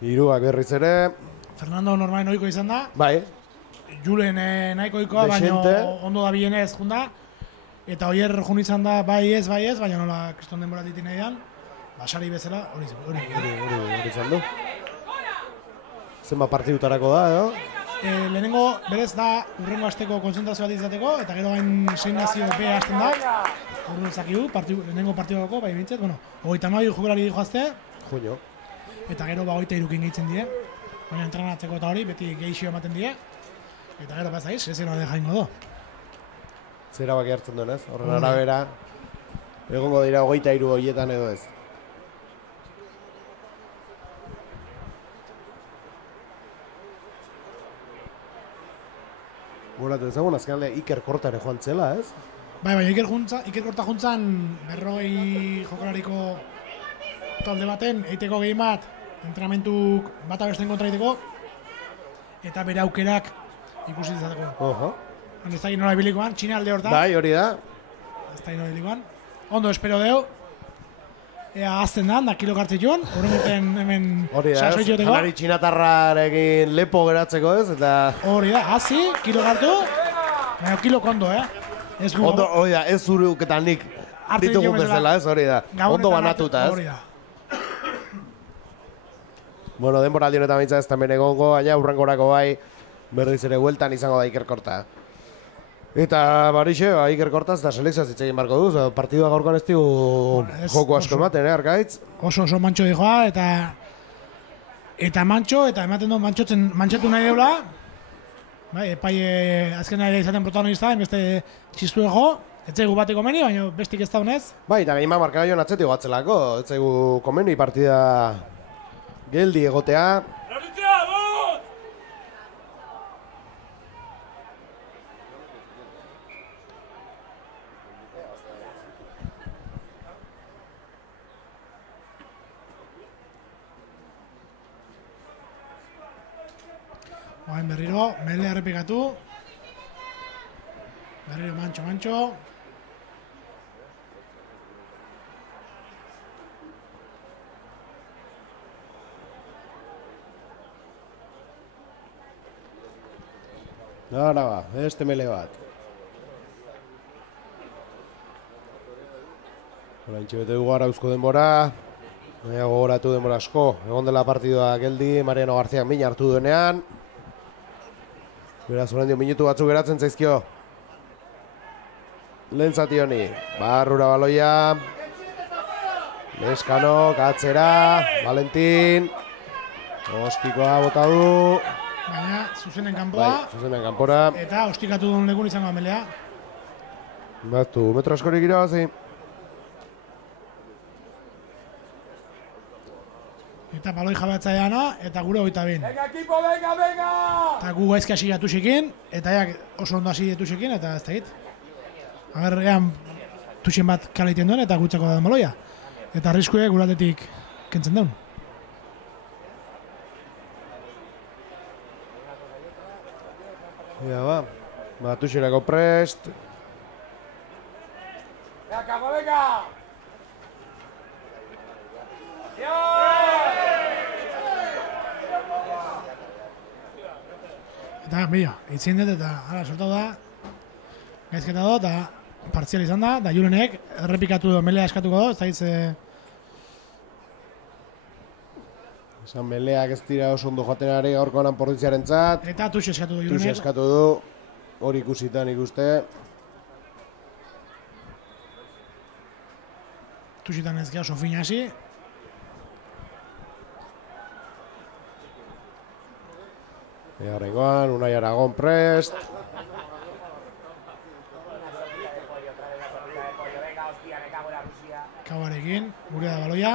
3ak berriz ere. Fernando normalen ohiko izan da. Bai, Julen nahiko ohikoa, baina Dexente. ondo da bienez jun da. Eta Oier jun izan da bai ez, baina nola kriston denbora ditin nahian. Basari bezala, hori izan du. Zenba partidutarako da, edo? Lehenengo berez da urrengo asteko konzentrazio bat izateko, eta gero gain 6 nazio B hasten da. Orduan zakigu, lehenengo partidoko, bai bintzat, bueno, 32 jokalari joazte. Junio. Eta gero 23 gehitzen die. Baina entrenatzeko eta hori, beti gehixio ematen die. Eta gero bazaiz, ez zero jaingo do. zera baki hartzen duen, ez? Horren arabera, egongo dira 23 horietan edo ez. Guratu ezagun, azken aldea Iker Kortare joan zela, ez? Bai, Iker Korta juntzan 40 jokalariko talde baten, eiteko gehi bat, entrenamentuk bata besten kontra eiteko, eta bere aukerak ikusi izateko. Ez da nola ibilikoan, Txina alde hortan. Bai, hori da. Ez da nola ibilikoan. Ondo espero deu. Ea azten da, kilo kartzitxun, horren hemen sasoitzoteko. Janari txinatarrarekin lepo geratzeko ez, eta... Hori da, hazi, kilo kartu, baina kilo kondo, Ondo, hori da, ez zuruketan nik ditugun bezala, ez, hori da. Ondo banatuta, ez. Hori da. Bueno, denbora aldi honetan bintza ez tamen egongo, baina urrengorako bai, berriz ere hueltan izango da Iker Korta. Eta barixe, Iker Kortaz eta selekzioaz hitz egin barko duz, partidua gaurkoan ez digu joko asko ematen, Arkaitz? Oso mantxo dijoa, eta mantxo, eta ematen du mantxatu nahi deula. Bai, epai azken nahi izaten protagonista, beste txistu ego, ez zaigu bateko meni, baina bestik ez daunez. Bai, eta gehima markera joan atzetik batzelako, ez zaigu komeni partida geldi egotea. Oain berriro, mele errepikatu. Berriro mantxo. Ara ba, beste mele bat. Horantxe bete dugu arauzko denbora. Baina gogoratu denbora asko. Egon dela partidua geldi, Mariano Garziak min hartu duenean. Beraz, orain dio minutu batzuk geratzen zaizkio. Lehen zati honi. Barrura baloia. Leskano, Katzera, Valentin. Ostikoa bota du. Baina, zuzenen kanpoa. Bai, zuzenen kanpora. Eta ostikatu duen lekun izango amelea. Batu, metro askorik irabazi. Eta baloi jabeatzaiana, eta gure 22. Venga, equipo, venga! Eta gu gaizki hasi gatusekin, eta eak oso ondo hasi gatusekin, eta ez da hit. Aber, ean tuxen bat kaleiten duen, eta gutzako da baloia. Eta arriskuek guraldetik kentzen duen. Ja, ba, tuxerako prest. Venga! Eta, bila, itzien dut eta ara sortau da, gaizketa do, eta partzial izan da, Julenek errepikatu do, melea eskatuko do, ez da hitz... Esan meleak ez dira oso ondo joaten ari gaurkoan anportitziaren tzat. Eta tuxe eskatu du Julenek. Tuxe eskatu du, hori ikusitan ikuste. Tuxitan ez geha oso fina hasi. Horrengoan, Unai Aragon prest. Kauarekin, gure da baloia.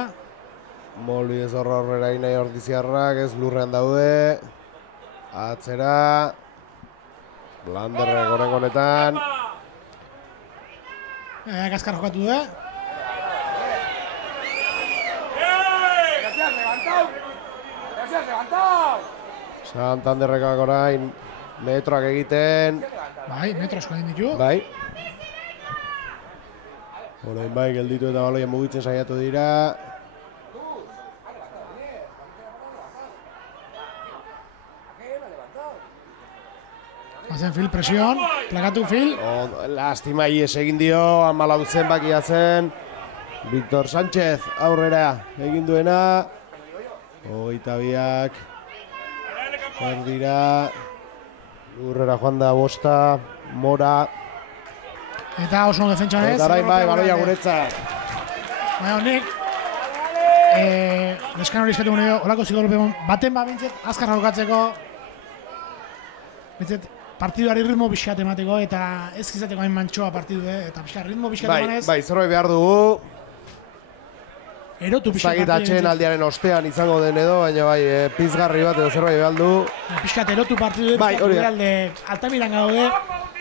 Molbi ez horrera inai ordiziarrak, ez lurrean daude. Atzera. Blanderrek horrengo honetan. Kaskar jokatu du, Gracias, levantao! Santanderrekak orain metroak egiten. Bai, metro asko egin ditu. Bai. Orain bai, gelditu eta baloia mugitzen saiatu dira. Bazen Fil, presion, plakatu Fil. Lastima ies egin dio, amalau zenbakia zen. Víctor Sánchez aurrera egin duena. 22ak. Erdira, lurrera joan da Bosta, Mora. Eta oso defentsa ez. Eta orain bai, baloia guretzat. Baina honik, deskan hori eskatu gure, holako zigolope baten ba bintzet, azkar jokatzeko. Bintzet, partiduari ritmo pixkat emateko eta ez izateko hain mantxoa partidu, eta pixkat ritmo pixkat emanez. Bai, zerbait behar dugu. Erotu pixkat Zagit atxeen aldiaren ostean izango den edo, baina bai, pizgarri bat edo zerbait behar du. Pixkat erotu partidu, gure alde Altamiran gaude,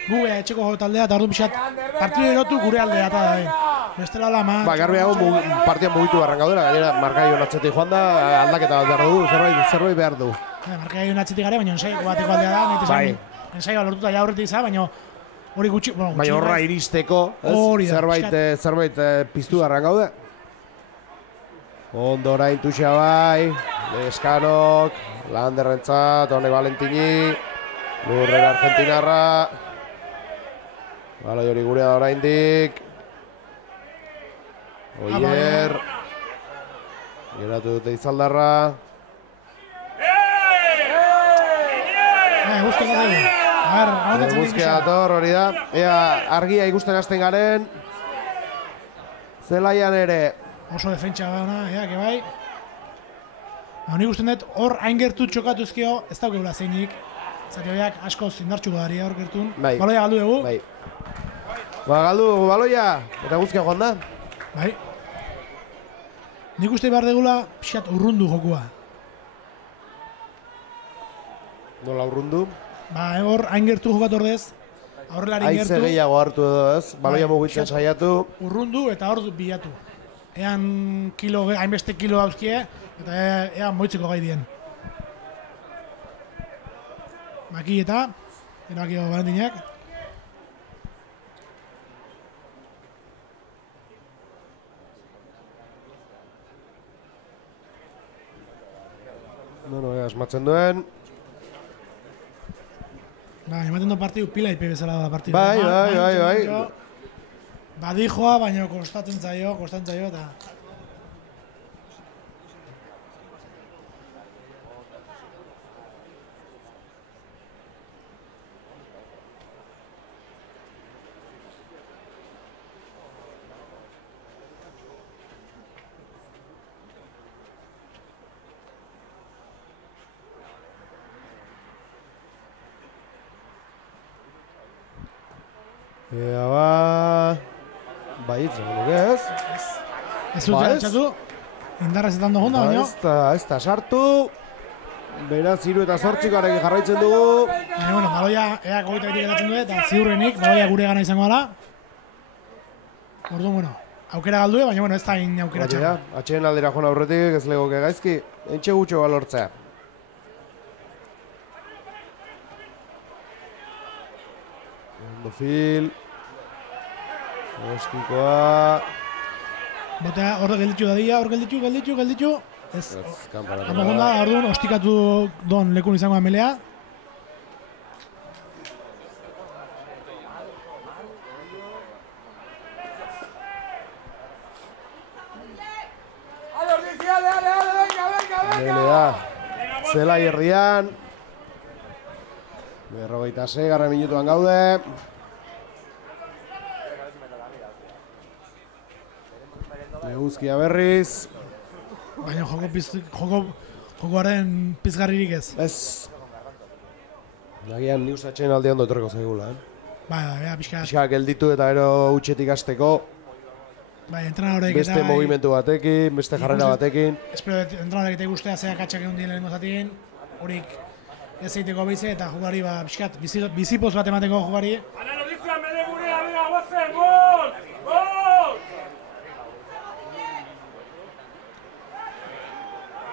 gu etxeko taldea, eta orduan pixkat partidu erotu gure aldea eta da. Bestela lama. Garbiago partian mugitu barran gaudela, gainera markaio atzetik joan da, aldaketa bat behar du, zerbait behar du. Markaio atzetik gare, baina ensaiko bateko aldea da, nahi tesan ensaioa lortuta ja horretik izan, baina hori gutxi. Baina horra iristeko, zerbait piztu barran gaude. Ondo orain tuxa bai, Leskanok, Landerrentzat, One Valentini, Lurrera Argentinarra. Baloi hori gurea da oraindik. Oier. Geratu dute Izaldarra. Eguzkia dator hori da. Ea argia ikusten hasten garen. Zelaian ere. Oso defentsa baina, que bai. Nik ikusten dut hor hain gertu txokatu ezkio, ez daukegula zeinik. Zati horiak asko zindartxuko daria hor gertun. Baloia galdu dugu. Bai. Galdu dugu baloia, eta Eguzkia joan da. Bai. Nik uste behar degula pixat urrundu jokua. Nola urrundu? Hor hain gertu jokatu ordez. Aurrelari gertu. Aize gehiago hartu edo ez, baloia mugitzen saiatu. Urrundu eta hor bilatu. Ean hainbeste kilo dauzkie, eta ean moitzeko gai dien. Maki eta, erabakio Valentinak. Bueno, asmatzen duen. Ematen du partidu pila ipe bezala da partidu. Bai. Badijoa, baina kostatzen zaio, eta... Ea ba... Bai, zegoen ez? Ez dut atxatu, indarra zetan dugun da, baina... Ez da sartu. Beraz, 3 eta 8 garekin jarraitzen dugu. Baina, baloia eak goita betik edatzen du, eta ziurrenik, baloia gure gana izango dela. Orduan, aukera galdu, baina ez da hain aukera txarra. Atxeen aldera joan aurretik, ez legoke gaizki, entxe gutxo balortzea. Ondo fil. Ostikoa. Botea horre gelditu da dia, hor gelditu. Ez, kanpo da, orduan ostikatu don lekun izango amelea. Melea, Zelai herrian. 46 garren minutuan gaude. Eguzkia berriz. Baina jokoaren pizgarririk ez. Ez. Nagian ni usatzen aldean dotorreko zaigula, Bai, pixka. Pixka gelditu eta ero utxetik hasteko. Bai, entrenadorek eta... Beste movimentu batekin, beste jarrera batekin. Espero entrenadorek eta ikustea zeak atxak egun dien lehenengo zatin. Horik ez egiteko bize eta jugari pixkat bizipoz bat emateko jugari. Ana notizia mele gurea, venga, guazen, gol! Gol!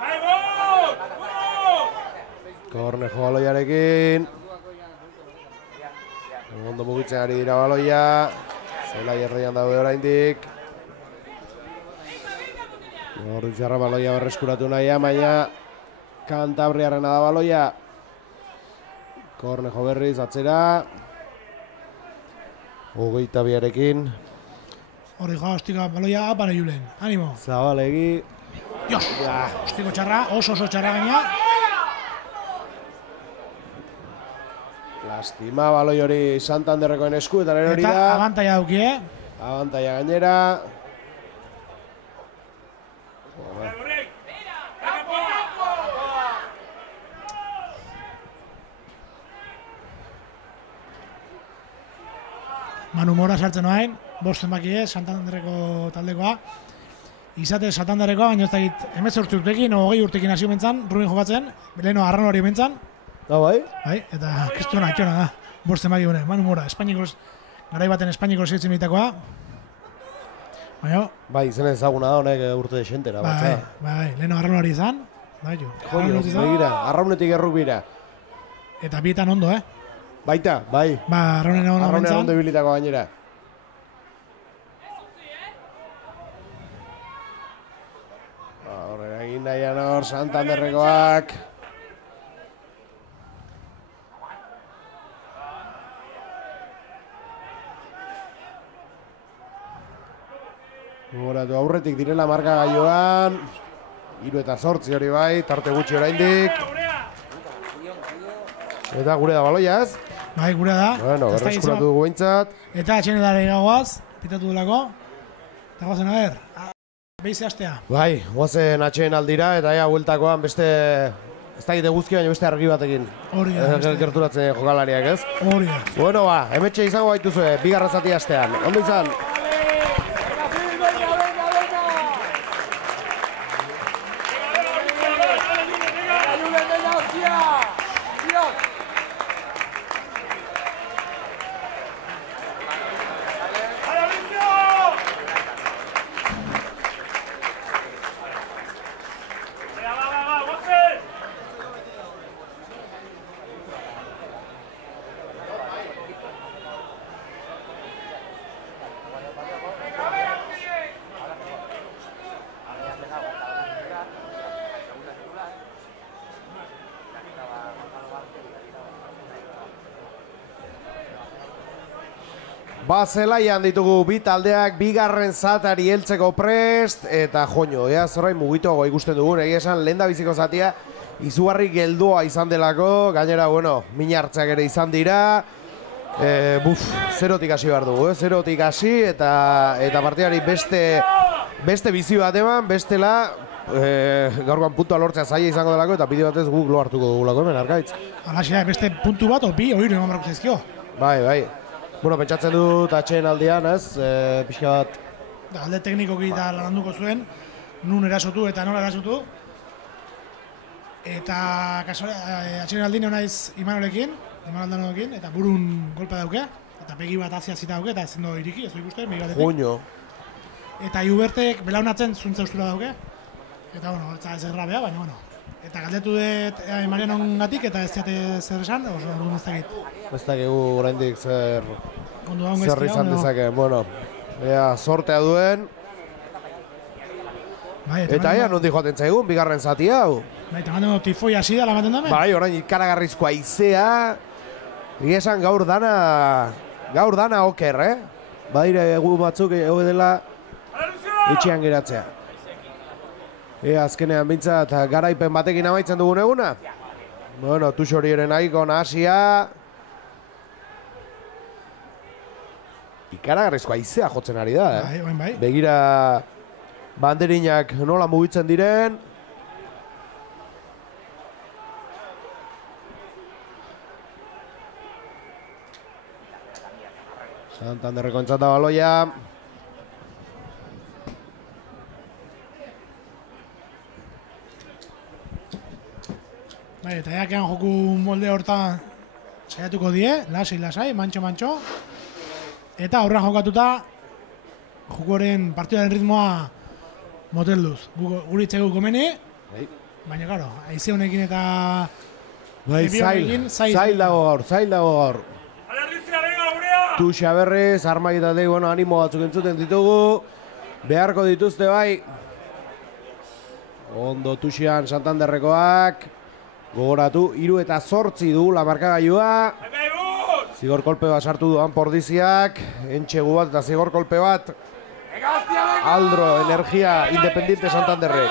Bai, gol! Gol! Kornejo baloiarekin. Ondo mugitzen ari dira baloia. Zelai herrian daude oraindik. Ordizarra baloia berreskuratu nahia, baina Kantabriarrena da baloia. Kornejo berriz atzera. 22arekin. Hori joa, ostika baloia apara julen. Animo. Zabalegi. Jos! Ostiko txarra, oso txarra gaina. Lastima baloi hori Santanderrekoen esku eta hori da. Eta abantaia dauki, Abantaia gainera. Manu Mora sartzen noain, 5 zenbaki Santanderreko taldekoa. Izate Santanderrekoa, baina ez dakit 18 urtekin, 20 urtekin hasi mentzan, Rubin jokatzen, leheno arranori mentzan. Da bai? Bai, eta kristuna da, 5 zenbaki gune, Manu Mora, garai baten Espainiko zirtzen bitakoa. Baina... Bai, izen ezaguna da honek urte desentera. Bai, leheno arranori izan. Joio, begira, arraunetik errukbira. Eta bietan ondo, Baita, bai. Ba, arraunen ondo ibilitako gainera. Horrela egin nahian hor, Santanderrekoak. Gogoratu aurretik direla markagailuan. 3 eta 8 hori bai, tarte gutxi oraindik. Eta gure da baloiaz. Bai, gure da. Bueno, berreskuratu dugu behintzat. Eta atxenedare gagoaz, pitatu dulako. Eta guazen, a ber, behize astea. Bai, guazen atxeen aldira, eta ea hueltakoan beste... Ez da egite guzki, baina beste argi batekin. Hori da. Gerturatzen jokalariak, ez? Hori da. Bueno, ba, hemetxe izango baituzue, bigarren zati astean. Ondo izan? Ba, zelaian ditugu bi taldeak bigarren zatari heltzeko prest, eta joño, ea zorrain mugituago ikusten dugun, egia esan lehen da biziko zatia izugarri geldua izan delako, gainera, bueno, min hartzeak ere izan dira, zerotik hasi behar dugu, zerotik hasi, eta partiari beste bizi bat eman, bestela, gaurkoan puntua lortzea zaila izango delako, eta bide batez guk lo hartuko dugulako hemen, Arkaitz. Alaxea, beste puntu bat, bi, oiru eman barako zaizkio. Bai. Bueno, pentsatzen dut atxeen aldean, ez, pixka bat. Alde teknikoki eta landuko zuen, nun erasotu eta nola erasotu. Eta atxeen aldine honaiz Imanolekin, eta burun golpa dauke. Eta begi bat azia zita dauke, eta ez zendo iriki, ez du ikusten, begi batetik. Joño. Eta Iubertek belaunatzen zuntza ustura dauke. Eta, bueno, ez errabea, baina, bueno. Eta galdetu dut Marianongatik eta ez diate zer esan, oso orduan ez dakit. Ez dakigu oraindik zer izan dezake, bueno, ea sortea duen. Eta ea nondik joaten zaigun, bigarren zati hau. Bai, eta gandemo tifoi hasi da lamaten damen. Bai, orain ikaragarrizko haizea. Esan gaur dana oker, Badire egu batzuk egu dela etxean geratzea. Azkenean bintzat garaipen batekin amaitzen dugun eguna. Bueno, Tuxoriren aikon hasia. Ikaragarrizko haizea jotzen ari da, Bai. Begira banderinak nola mugitzen diren. Santanderreko entzata baloia. Bai, eta jakean joku molde hortan saiatuko die, lasai, mantxo. Eta horrean jokatuta jokuaren partidaren ritmoa motelduz. Guritzegu komeni, baina, karo, haize honekin eta... Bai, zail dago gaur. Tuxa berriz, armagitatei, bueno, animo batzuk entzuten ditugu. Beharko dituzte bai. Ondo Tuxian Santanderrekoak. Gogoratu, 3 eta 8 du la markagailua. Zigor kolpe bat sartu duan Pordiziak. Entxegu bat eta zigor kolpe bat. Aldro, Energia Independiente Santanderrek.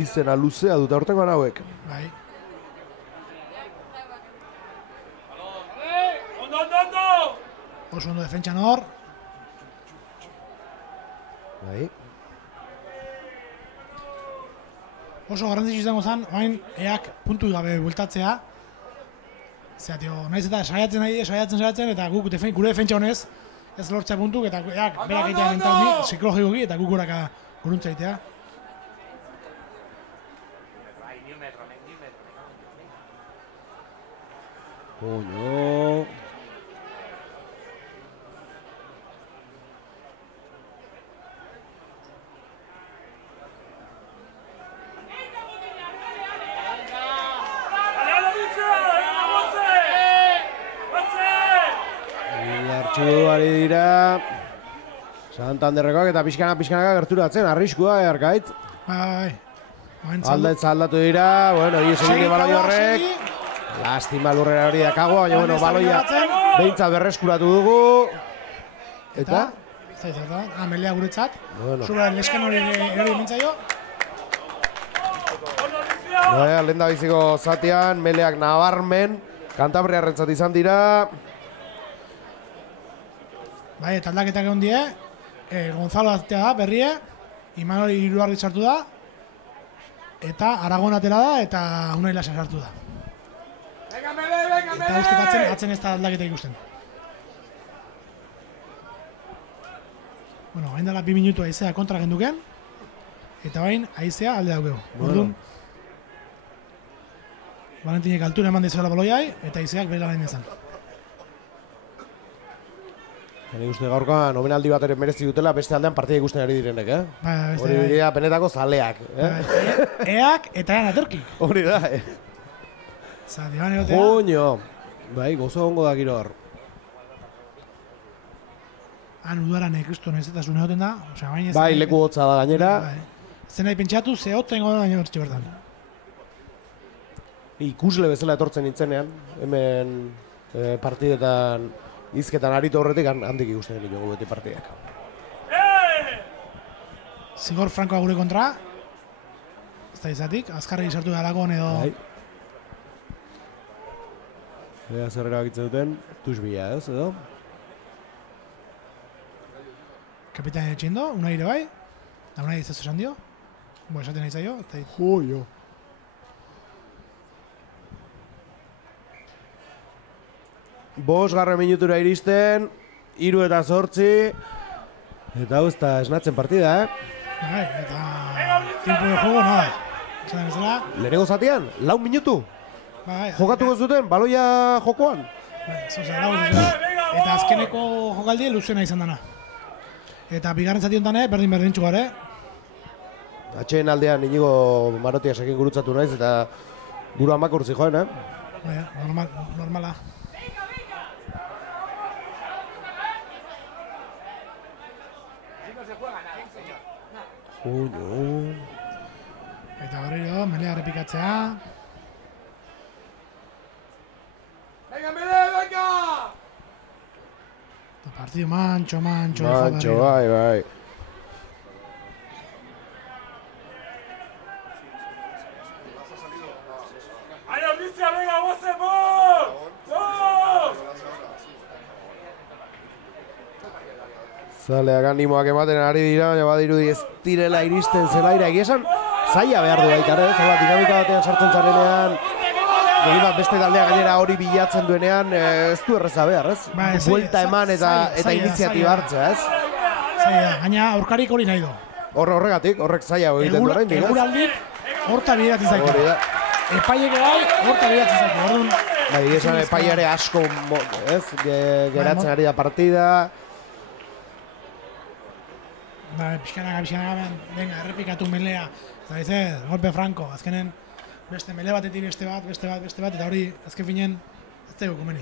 Izena luzea dute aurtengoan hauek. Bai. Oso ondo defentsan hor. Bai. Oso garrantzitsu izango zen, orain eak puntu gabe bueltatzea. Zera, tio, nahiz eta saiatzen, eta guk gure defentsa honez, ez lortzea puntuk, eta berak egitea mental psikologikoki, eta guk goraka guruntza egitea. Coño. Artxu ari dira Santanderrekoak eta pixkanaka gerturatzen, arriskua, Arkaitz. Bai. Aldatu dira, bueno, egin baloi horrek. Lastima lurrera hori dakago, baina bueno, baloia behintzat berreskuratu dugu. Eta? Melea guretzat. Zura lesken hori erori mintzaio. Lehen da biziko zatian, Meleak nabarmen, Kantabriarrentzat izan dira. Bai, eta aldaketak egon die, Gonzalo atea da, berrie, Imanol Iruarri sartu da, eta Aragon atera da, eta Unai Lasa sartu da. Eta uste atzen ez da aldaketa ikusten. Bueno, hain dela 2 minutu aizea kontra genduken, eta bain aizea alde daukeu. Orduan, Valentinek altura eman dizuela baloiai, eta aizeak behela bain ezan. Nik uste gaurkoan omenaldi bat ere merezi dutela beste aldean partida ikusten ari direnek, Hori dira penetako zaleak, Eak eta ean aterki. Hori da, Zati, bane gotea. Coño. Bai, gozo hongo da giro hor. Han udaran ekristuan ez eta zune hoten da. Bai, leku hotza da gainera. Zer nahi pentsatu, ze hotza ingo da baina hortxe bertan. Ikusle bezala etortzen nintzenean, hemen partidetan izketan aritu horretik handik ikusten dugu beti partidak. Zigor Frankoa gure kontra. Ez da izatik, azkarri sartu da Aragon edo... Ea zer erabakitzen duten, Tusbila ez, edo? Kapitan etxindo, Unai ere bai. Da Unai ez esan dio. Bo, esaten nahi zaio. Joio. Bosgarren minutura iristen, 3 eta 8, eta hau ez da esnatzen partida, Bai, eta... Tiempo de juego, nada. Esaten bezala. Lehenengo zatian, 4 minutu. Bai, Jokatuko zuten, baloia jokoan. Bai, eta azkeneko jokaldi luzena izan dana. Eta bigarren zati honetan, berdin txugar, Atxeen aldean Inigo Marotiasekin gurutzatu naiz, eta buru amak urtzi joan, Bai, normala. Eta berriro, Melea errepikatzea. Venga! Eta partido mancho. Bai. ¡Ay, Alicia, venga, vos se vos! Zaleak animoak ematen ari dira, baina badirudi ez direla iristen zelaira. Egia esan, zaila behar du baita, Zela dinamika batean sartzen zarenean, beste taldea gainera hori bilatzen duenean, ez du erreza behar, Buelta eman eta iniziatiba hartzea, Zaila, gaina aurkarik hori nahi du. Horrek zaila egiten du oraindik, Eguraldik horta bideratzen zaitu. Epaiek bai, horta bideratzen zaitu. Bai, esan epaiare asko, geratzen ari da partida. Pixkanaka, venga, errepikatu Melea. Zagizez, golpe franko, azkenen beste Mele batetik beste bat, eta hori azken finen ez da komeni.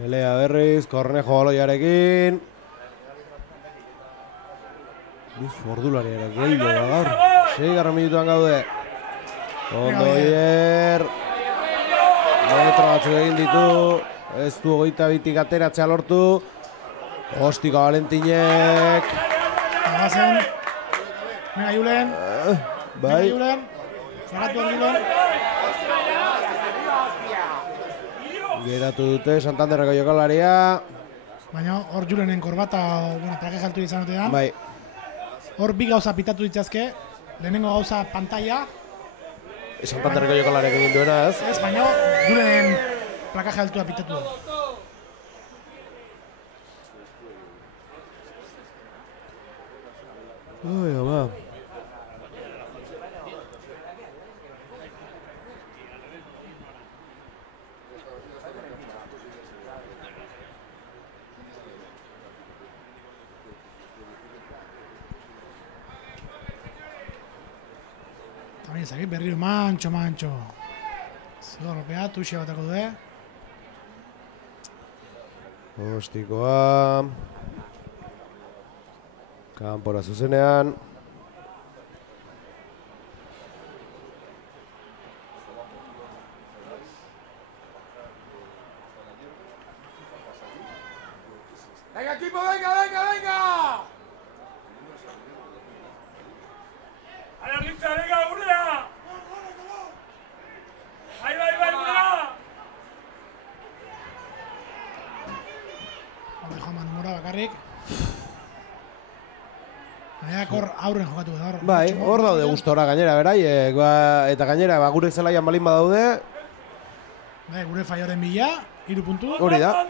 Melea berriz, Cornejo baloiarekin. Luis Fordulariarekin, gehiago da gaur. 6 minutuan gaude. Ondoier. Metro batzuk egin ditu. Ez du 22tik ateratzea lortu. Ostiko Valentinek. Agazen. Mega Julen. Bai. Zagatu Julen. Geratu dute Santanderreko jokalaria. baina hor Julenen korbata, plake jaltu izan otean. Bai. Hor bi gauza pitatu ditzazke, lehenengo gauza pantalla. Santanderreko jokalariak egin duena, ez? Ez, baina Julenen plakaje altua pitatu du. Oi, ama. También ezagik berriro mantxo. Zigorropea, tuxia batako du, Ostikoa. Kanpora zuzenean. ¡Venga, equipo, venga! ¡A la risa, venga, Gurea! ¡Ahí va, Gurea! Joman mora bakarrik. Baina hor aurren jokatu da. Bai, hor daude gustora gainera beraiek, eta gainera gure zelaian balin badaude. Bai, gure faioren bila, 3 puntu. Hori da.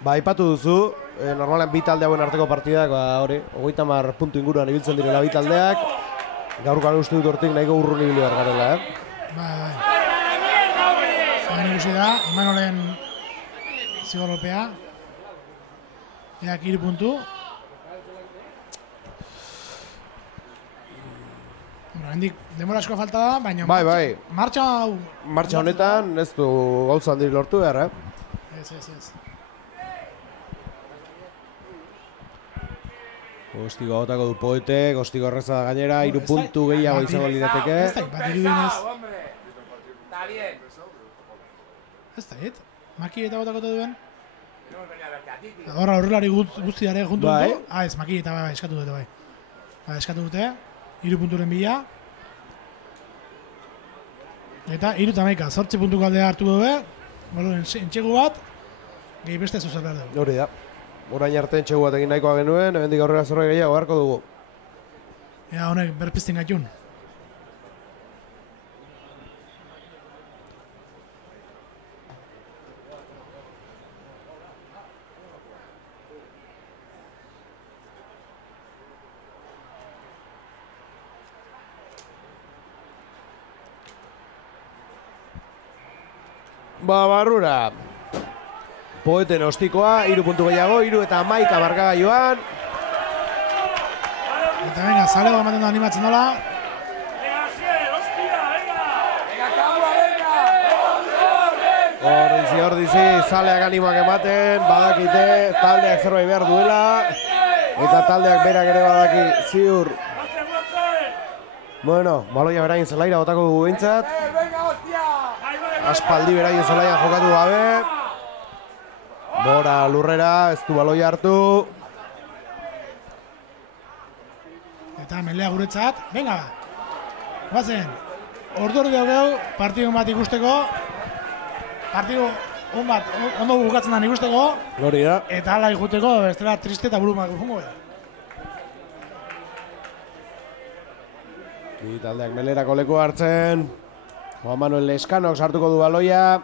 Ba, aipatu duzu, normalen bi talde hauen arteko partidak, hori, 30 puntu inguruan ibiltzen direla bi taldeak. Gaurkoan uste dut hortik nahiko urrun ibili behar garela, Bai. Hain ikusi da, Imanolen zigorropea. Eak 3 puntu. Hendik denbora asko falta da, baina Bai. Martxa honetan ez du gauza handi lortu behar, Ez. Gostigo agotako du Poete, gostigo horreza da gainera, 3 puntu gehiago izango lirateke. Ez da, bat irudinez. Ez da, Maki eta botakote duen. Horra horrelari guzti dara juntu dut. Ez, Maki eta eskatu dute bai. Eskatu dute, 3 punturen bila. Eta 3 eta 8 puntuko aldea hartu dute. Baloren entxegu bat, gehi beste zuzer behar dugu. Hori da. Orain arte entxegu bat egin nahikoa genuen, hemendik aurrera zerbait gehiago beharko dugu. Ea honek berpizten gaitun. Barrura. Poeten ostikoa, 3 puntu gehiago, 3 eta 11 markagailuan. Eta venga, zalego ematen da animatzen dola. Ordizi, zaleak animoak ematen, badakite, taldeak zerbait behar duela. Eta taldeak berak ere badaki, ziur. Bueno, baloia berain zelaira botako dugu behintzat. Aspaldi beraien zelaian jokatu gabe. Bora lurrera, ez du baloia hartu. Eta melea guretzat, venga! Guazen, ordu gehu, partidu bat ikusteko. Partidu ondo bukatzen da ikusteko. Hori da. Eta hala ikuteko, bestela triste eta burumak jungo da. Bi taldeak melerako leku hartzen. Juan Manuel Leskanok sartuko du baloia.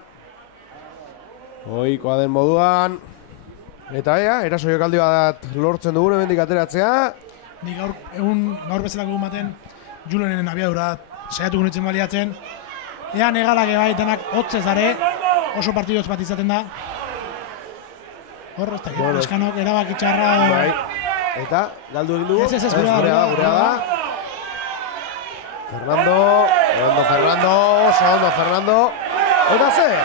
Ohikoa den moduan. Eta eraso jokaldi bat lortzen dugun hemendik ateratzea. Nik gaur bezalako egun baten Julenen abiadura saiatuko nintzen baliatzen. Ea negalak egaitenak hotzez are, oso partidoz bat izaten da. Hor, ez da, Leskanok erabaki txarra. Bai. Eta, galdu egin dugu. Ez, gurea da. Fernando, oso ondo Fernando. Eta zer?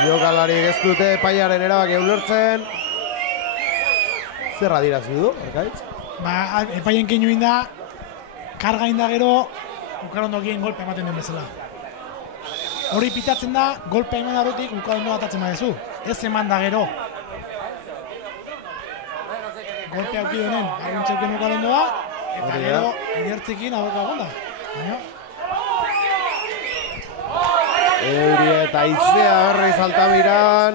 Jokalariek ez dute epaiaren erabaki ulertzen. Zer adierazi du, Arkaitz? Ba, epaien keinu inda, karga inda gero, ukarondokien golpe ematen den bezala. Hori pitatzen da, golpe eman darotik ukarondo atatzen badezu. Ez eman da gero. Golpe auki denen, aguntzeukien ukarondoa, eta gero, inertzekin aurka gonda. Euri eta Izea berriz Altamiran.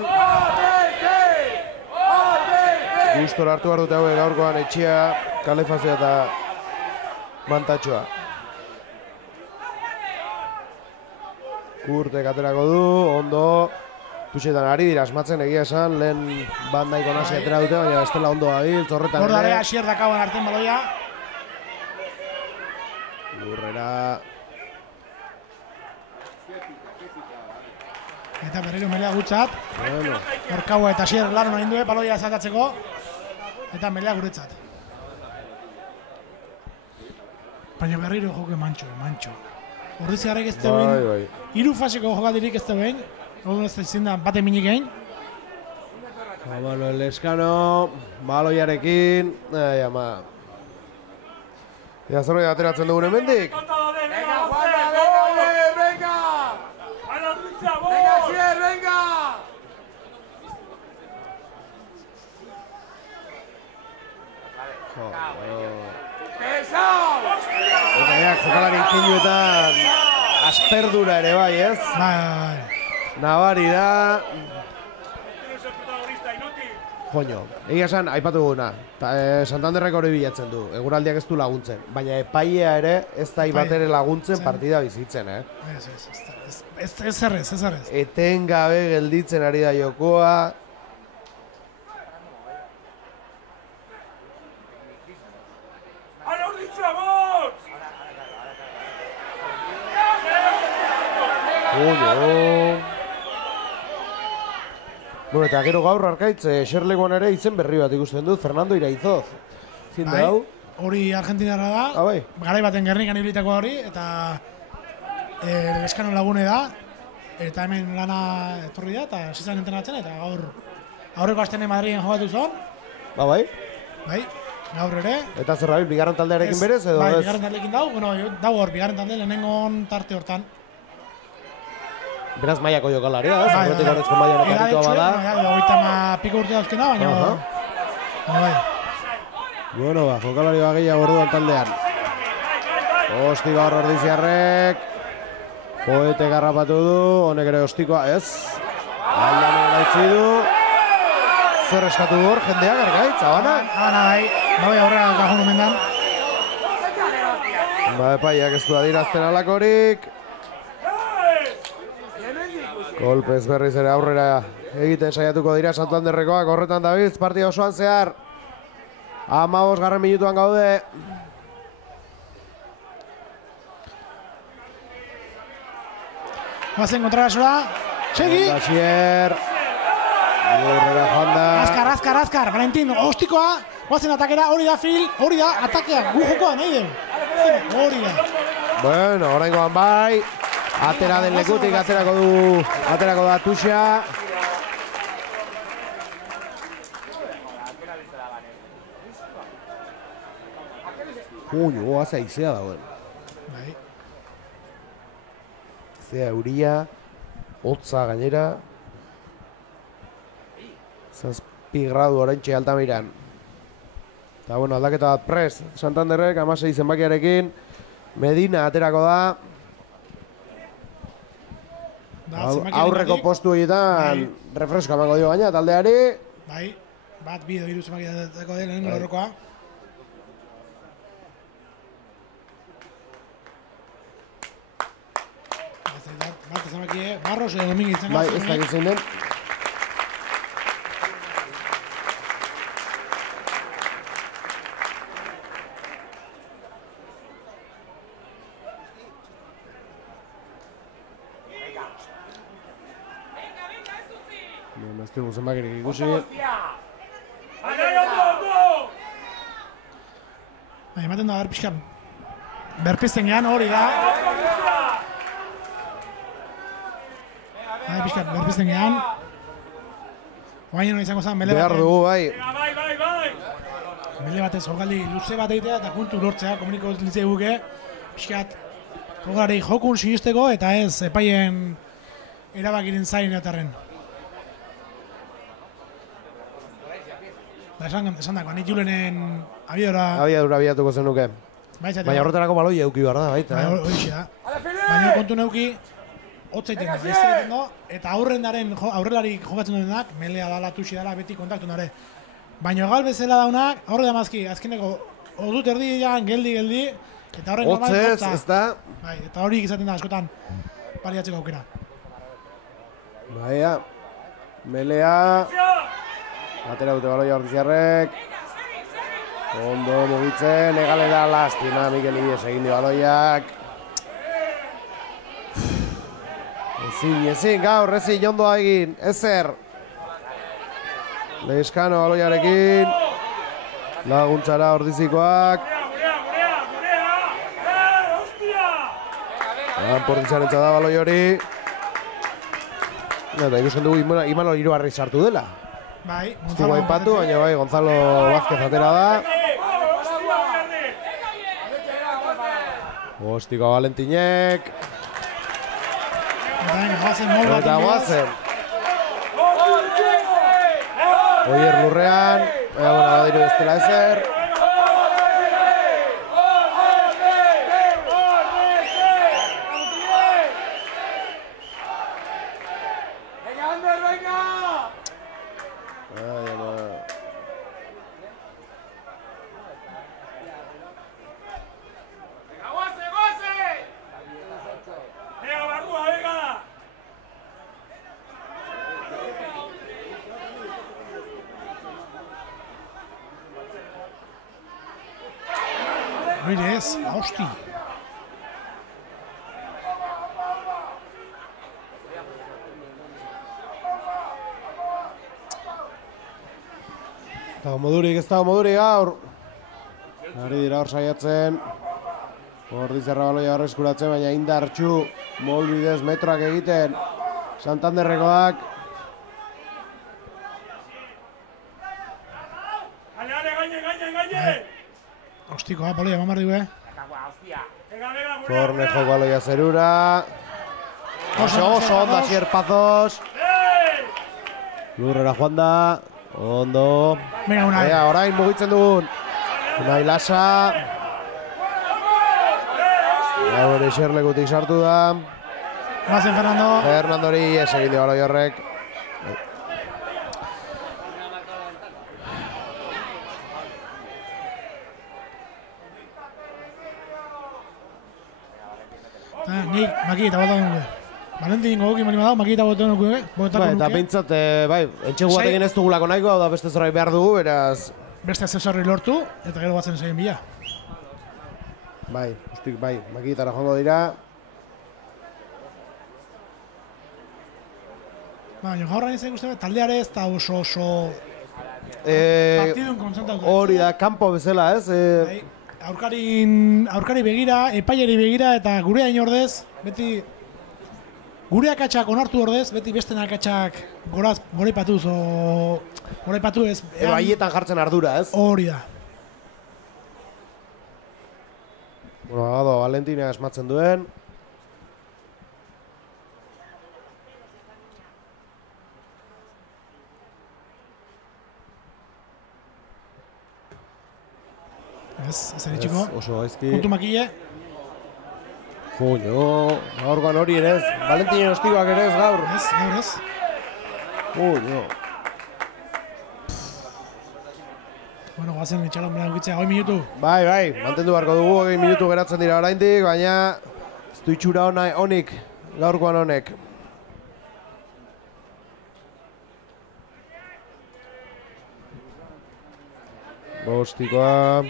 Gustora hartu behar dute hauek gaurkoan Etxea, Kalefazioa eta Mantatxoa. Kurtek aterako du, ondo. Tuxetan ari dira asmatzen egia esan, lehen bandaiko nasi atera dute, baina bestela ondo dabil, zorretan ere. Bordarea Asier dakaban arten baloia. Lurrera. Eta berriro melea gutzat. Bueno. Orkaua eta Asier laron egin due, baloia zatatzeko. Eta melea guretzat. Baina berriro joke mantxo. Horriziarrek ez behin. Hiru faseko jokaldirik ez behin. Odun ez da izin da bate minik egin. Manuel Lescano, baloiarekin. Ama. Ja, zerbait ateratzen dugun hemendik. Venga, Juan, venga! Venga, Asier, venga! Eta ja, jokalari ikinuetan asperdura ere bai, ez? Bai. Nabari da. Joño, egia esan, aipatu guna. Santanderrek hori bilatzen du, eguraldiak ez du laguntzen. Baina epaia ere ez da ibatere laguntzen partida bizitzen, Ez errez. Etengabe gelditzen ari da jokoa. Bueno, eta gero gaur arkaitz, Xerleguan ere izen berri bat ikusten dut, Fernando Iraizoz. Zin da hau? Hori argentinarra da, bai. garai baten Gernikan ibilitakoa hori, eta Leskano lagune da, eta hemen lana etorri da, eta zizan entrenatzen, eta gaur aurreko astene Madriden jogatu zuen. Bai. Bai, gaur ere. Eta zer rabil, bigarren taldearekin berez, edo bai, ez? Bai, bigarren taldearekin dau, bueno, dau hor, bigarren talde lehenengon tarte hortan. Beraz mailako jokalaria, ez? Horretik horretzko mailan ekarritua bada. Hogeita piko urte dauzkena, baina... Bai. Bueno, jokalari gehiago orduan taldean. Osti gaur Ordiziarrek. Poete garrapatu du, honek ere ostikoa, ez? Aldan gaitzi du. Zer eskatu hor, jendeak argaitz, Habana? Habana, bai. Bai, aurrera gajun omendan. Ba, epaiak ez du adirazten alakorik. Kolpez berriz ere aurrera egiten saiatuko dira Santanderrekoak, horretan dabiltz, partida osoan zehar. 15 minutuan gaude. Bazen kontrarasura, segi! Asier. Horrela joan da. Azkar, Valentin, ostikoa. Bazen atakera, hori da Phil, hori da atakea, gu jokoa nahi dugu. Hori da. Bueno, oraingoan bai. Atera den lekutik, aterako da Tuxa. Juño, haza izea dagoen. Bai. Zea euria, hotza gainera. 7 gradu oraintxe Altamiran. Eta bueno, aldaketa bat prest. Santanderrek 16 zenbakiarekin. Medina aterako da. Aurreko postu egiten refresko emango dio gaina taldeari. Bai, bat bideo hiru zenbaki dateko dela lehenengo lorrokoa. Bat zenbaki, Barros edo Dominguez zen. Bai, ez dakit zein den. Ez dugu zenbakirik ikusi. Ematen da pixkan berpizten gehan hori da. Pixkan berpizten gehan. Oain izango zen mele behar dugu, bai. Mele batez jokaldi luze bat egitea eta kultu lortzea, komuniko litzei guke. Pixkat jokalari jokun sinisteko eta ez epaien erabakiren zain etarren. Esan dako, nik Julenen abiadura... Abiadura abiatuko zenuke. Baina horretarako baloi euki behar da, baita. Horixe da. Baina kontu neuki, hotzaiten da, iztegiten do, eta aurrelari jokatzen duenak, melea dala, tuxi dala, beti kontaktu nare. Baina gal bezala daunak, aurre damazki, azkeneko, odut erdi geldi, eta horren hotzez, ez da? Bai, eta hori izaten da askotan paliatzeko aukera. Baina, melea, atera dute baloia Ordiziarrek. Ondo mugitzen, egalera lastima, Mikel Idiez egin di baloiak. Ezin, gaur, ezin, ondoa egin, ezer. Leskano baloiarekin. Laguntzara Ordizikoak. Portitzaren da baloi hori. Eta ikusten dugu Imanol Iruarri sartu dela. Bai, Gonzalo aipatu, baina bai, Gonzalo Vázquez atera da. Gostiko Valentinek. Eta guazen. Oier lurrean. Badiru ez dela ezer. Oire ez, hosti. Ez dago modurik gaur. Ari dira hor saiatzen. Ordizarra baloia horreskuratzen, baina indartxu molbidez metroak egiten. Santanderrekoak. Hostikoa, baloia mamar dugu, Cornejo baloia zerura. Oso onda Sierpazos. Lurrera joan da. Ondo. Venga, Unai. Orain mugitzen dugun. Unai Lasa. Gaur eserlekutik sartu da. Guazen Fernando. Fernandori esegin di baloi horrek. Nik makita botan nuke. Valentin gogoki mali madau, makita botan nuke. Eta bintzat, entxegu batekin ez dugulako nahiko, hau da beste zerbait behar dugu, beraz... Beste zezorri lortu, eta gero batzen zaien bila. Bai, ustik bai, makitara joango dira. Baina gaur hain zen guzti taldeare ez da oso partidun konzentratu. Hori da, kanpo bezala ez? Aurkari begira, epaileri begira, eta gure hain ordez, beti gure akatsak onartu ordez, beti besten akatsak goraipatuz, goraipatu ez. Haietan jartzen ardura ez? Hori da. Bueno, Gado, Valentina esmatzen duen. Ez eritxiko. Oso gaizki. Puntu makile. Joño, gaurkoan hori ere ez. Valentinen ostikoak ere ez gaur. Ez, gaur ez. Joño. Bueno, guazen etxalon bera dukitzea, 20 minutu. Bai, mantendu beharko dugu, 20 minutu geratzen dira oraindik, baina ez du itxura honik, gaurkoan honek. Bostikoa.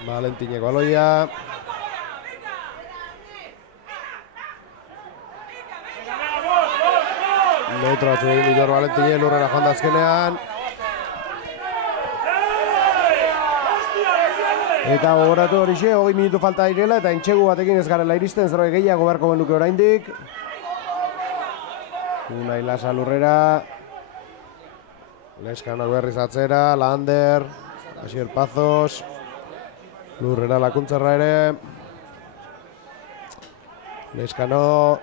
Valentineko baloia. Metro batzu egin ditu Valentine, lurrera joan da azkenean. Eta gogoratu horixe, 20 minutu falta direla eta entxegu batekin ez garela iristen, zerbait gehiago beharko genuke oraindik. Unai Lasa lurrera. Leskanak berriz atzera, Lander, Asier Pazos. Lurrera Lakuntzarra ere. Leskano.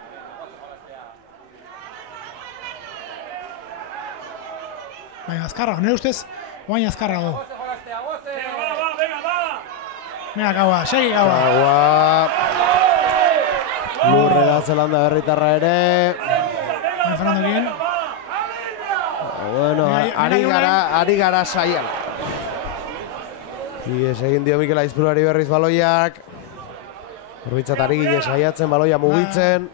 Baina azkarra, nire ustez, guain azkarrago. Mira, gaua, segi gaua. Gaua. Lurrera Zelanda berritarra ere. Fernandokin. Bueno, ari gara saian. Ies egin dio Mikel Aizpurari berriz baloiak. Horbitzat ari gine saiatzen baloia mugitzen.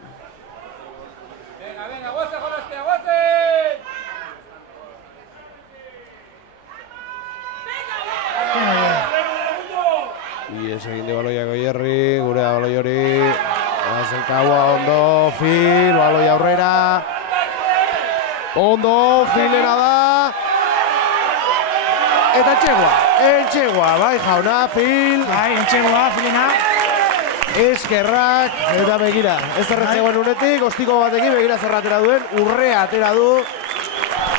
Ies egin dio baloia Goierri, gure da baloi hori. Zelkaua ondo, Fil, baloi aurrera. Ondo, Filera da. Eta Entxegua, bai jauna, Fil. Bai, Entxegua, Filena. Eskerrak, eta begira. Ez zerretzegoen unetik, ostiko batekin begira zerratera duen, urrea atera du.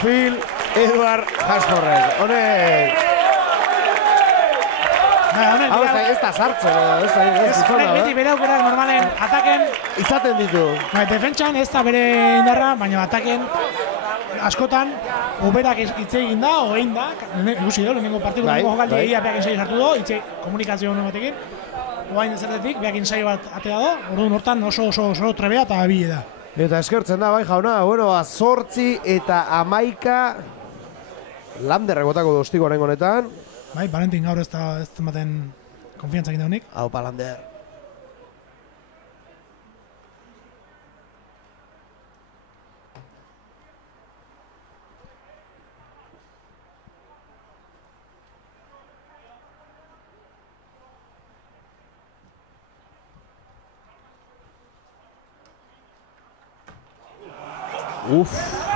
Fil, Eduard Jastorrek. Honek. Hau ez da sartzen, ez da. Beti bere aukerak normalen ataken. Izaten ditu. Defentsan ez da bere indarra, baina ataken askotan oberak hitz egin da, ogein da. Ikusi do, lehenengo partidu, lehenengo jokaldi egia behakin saio sartu do, hitz komunikazio honen batekin. Oain ezertetik, behakin saio bat atea do, orduan hortan oso trebea eta abile da. Eta eskertzen da, bai jauna, bueno, 8 eta 11 Lander egotako dostiko horrengo honetan. Bai, Valentin gaur ez da ematen konfiantza egin daunik. Aupa Lander.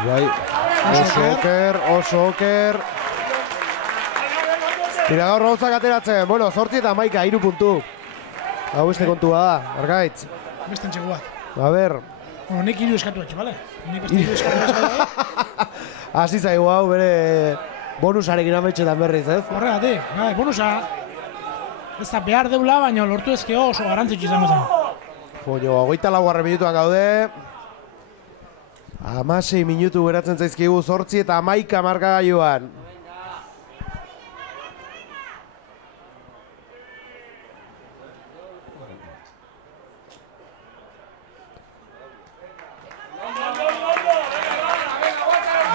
Bai, oso oker. Tira gaur gauzak ateratzen, bueno, 8 eta 11, 3 puntu. Hau beste kontua da, Argaitz. Beste Entxegu bat. A ber. Bueno, nik 3 eskatu etxe, bale? Nik beste 3 eskatu. Hasi zaigu hau bere bonusarekin ametxetan berriz, ez? Horregatik, bai, bonusa ez da behar deula, baina lortu ezkeo oso garantzitsu izango zen. Joño, 24 minutuan gaude. 16 minutu geratzen zaizkigu 8 eta 11 markagailuan.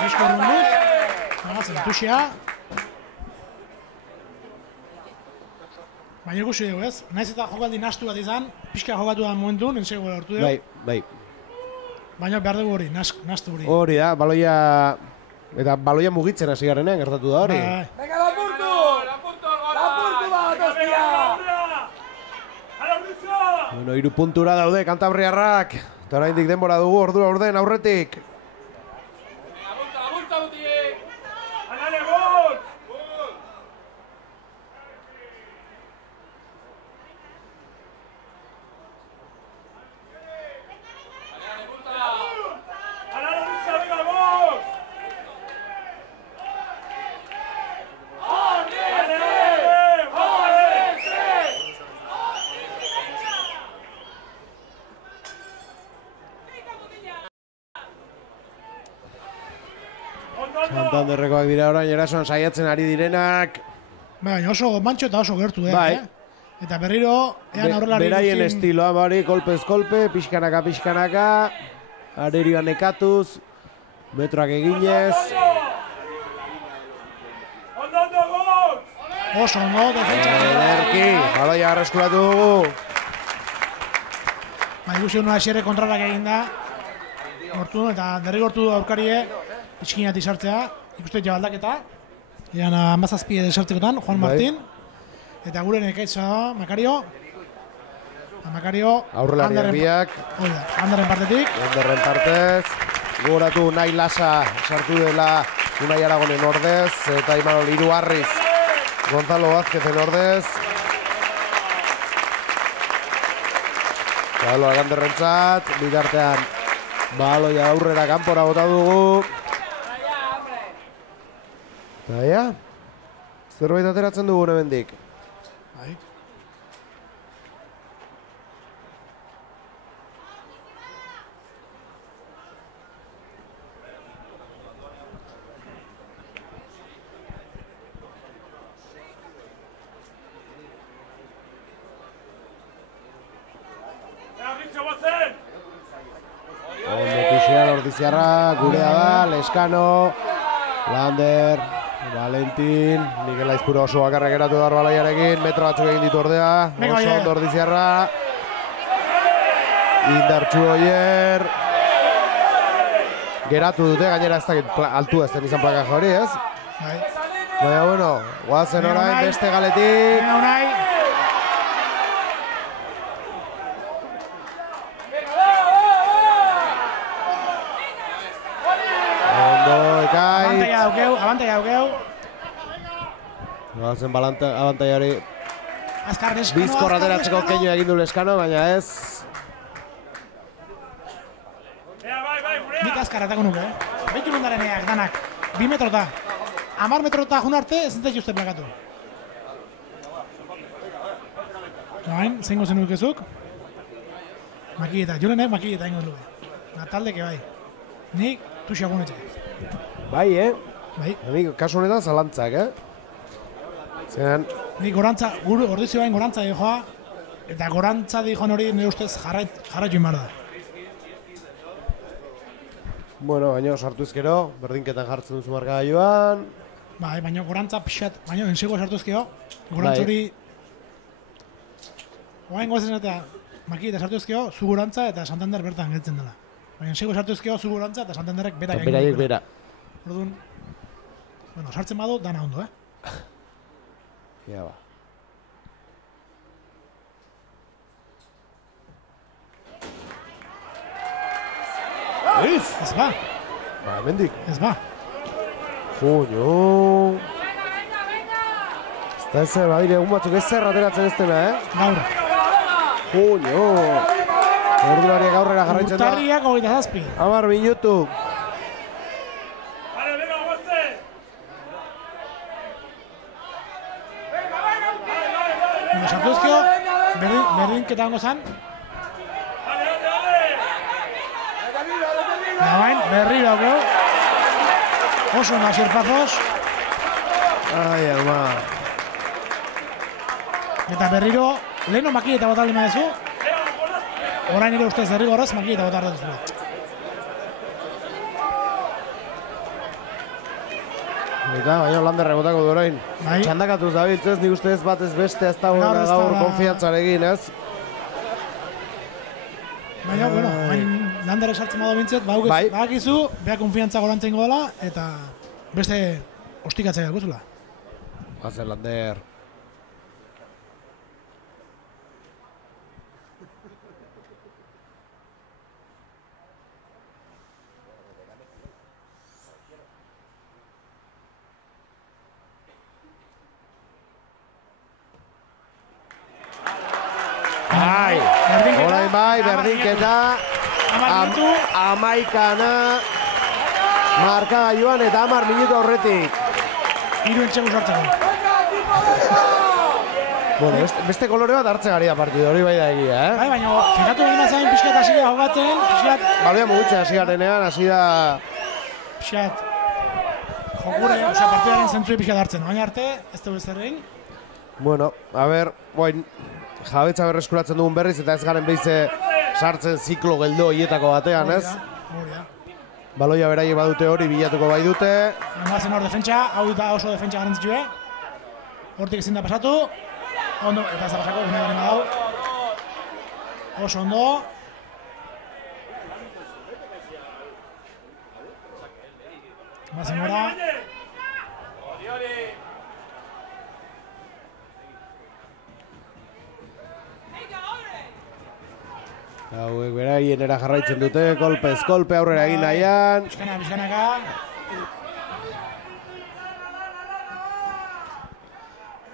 Bizko runduz, nagatzen tuxia. Baina ikusi dugu ez, naiz eta jokaldi nastu bat izan, pixka jokatu da momentun, Entxegu lortu dugu. Bai. Baina behar dugu hori, nastu hori. Hori da, baloia mugitzen hasi garenean gertatu da hori. Venga, Lapurtu bat, hostia! Bueno, 3 puntura daude Kantabriarrak. Eta oraindik denbora dugu, ordura orden aurretik. Santanderrekoak dira orain erasoan saiatzen ari direnak. Baina oso mantxo eta oso gertu, Bai. Eta berriro, ean aurrelari beraien estiloa, bari, kolpez-kolpe, pixkanaka, arerioan nekatuz, metroak eginez. Oso ondo, defentsa. Ederki, baloia arreskuratu dugu. Ikusi hona eserre kontrarak egin da. Gortu eta derrigortu du aurkarie, itxkinat izartzea, ikuste jabaldaketa. Ean 17 desartzekotan, Juan Martín. Eta gure nekaitza Makario. Aurrelari herriak. Anderren partetik. Anderren partez. Gogoratu Unai Lasa sartu dela Unai Aragonen ordez. Eta Imanol Iruarriz. Gonzalo Vázquezen ordez. Baloa Anderrentzat. Bitartean baloia aurrera kanpora bota dugu. Eta ja, zerbait ateratzen dugu hemendik. Bai. Ordiziarra, gurea da, Leskano, Lander, Valentin, Mikel Aizpuru oso bakarra geratu da balaiarekin, metro batzuk egin ditu ordea, oso ondo Ordiziarra, indartxu Oier, geratu dute, gainera ez dakit altua ez den izan plaka hori, ez? Baina, bueno, guazen orain beste galetik. Abantaia daukeu. Guazen abantaiari bizkor ateratzeko keinu egin du Leskano, baina ez. Nik azkar atako nuke, Beitu lundareneak danak, 2 metrota. 10 metrota jun arte ez dut uste plakatu. Bain, zeingo zen nukezuk. Makieta, Julenek makieta ingo nuke. Nataldeke bai. Nik tuxiagunetxe. Bai, Bai. Nik kasu honetan zalantzak, Zeran... Nik gorantza, Ordizio bain gorantza dihoa, eta gorantza dihoan hori nire ustez jarraitu inbar da. Bueno, baina sartu ezkero, berdinketan jartzen duzu markagailuan. Bai, baina gorantza pixat, baina ensego sartu ezkero, gorantza hori... Oain goazen eta Makieta sartu ezkero, zu gorantza eta Santander bertan geltzen dela. Baina ensego sartu ezkero, zu gorantza eta Santanderrek berak egin. Beraiek bera. Orduan, bueno, sartzen badu, dana ondo, Ja, ba. Ez ba. Ba, hemendik. Ez ba. Joño. Ez da ezer, badire, egun batzuk ez zer ateratzen ez dena, Gaur. Joño. Ordulariak aurrera jarraitzen da. Urtarriak 27. 10 minutu. Sartu ezkio, berdinketa hongo zan. Nabain, berri daukeu. Oso Nasier Pazos. Ai, alma. Eta berriro, leheno Makieta botaldi maezu. Orain nire ustez derrigorrez Makieta botar dut zure. Eta, baina Landerre botako du orain. Txandakatuz dabiltz ez, nik uste ez bat ez beste ez dago gaur konfiantzarekin, ez? Baina, bueno, Landerre sartzen badu bintzet, badakizu, beha konfiantza gorantza ingo dela, eta beste ostikatzea guzula. Bazen Lander. Orain bai, berdinketa, 11 markagailuan eta 10 minutu aurretik. 3 entxegu sartzeko. Bueno, beste kolore bat hartze garia partidu, hori bai da egia, Bai, baina, fikatu egin bazain pixkat hasi da jogatzen, pixkat... Balea mugitzen hasi garenean, hasi da... Pixkat... Jokure, osea, partidaren zentzui pixkat hartzen, baina arte, ez dugu ez egin. Bueno, a ber, boin... Jabetza berreskuratzen dugun berriz eta ez garen behize sartzen ziklo geldo hietako batean, ez? Baloia beraie badute hori, bilatuko bai dute. Baina hor defentsa, hau da oso defentsa garantzitxue. Hortik ezin da pasatu. Ondo, eta ez da pasako, gune garen badau. Oso ondo. Bazen gora. Hauek beraienera jarraitzen dute, kolpez kolpe aurrera egin nahian. Bizkanaka.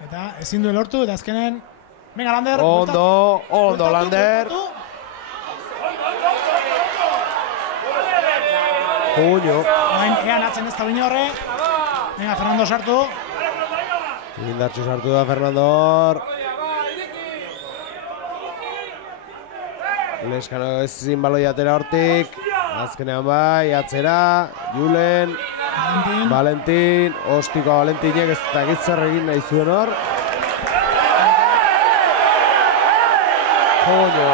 Eta ezin du lortu, eta azkenen... Venga, Lander! Ondo, Lander! Puño! Ean atzen ez da bine horre. Venga, Fernando sartu. Indartxu sartu da Fernandor. Leskano ezin baloi atera hortik. Azkenean bai, atzera. Julen. Valentin. Ostiko Valentinek ez dakit zer egin nahi zuen hor. Joño.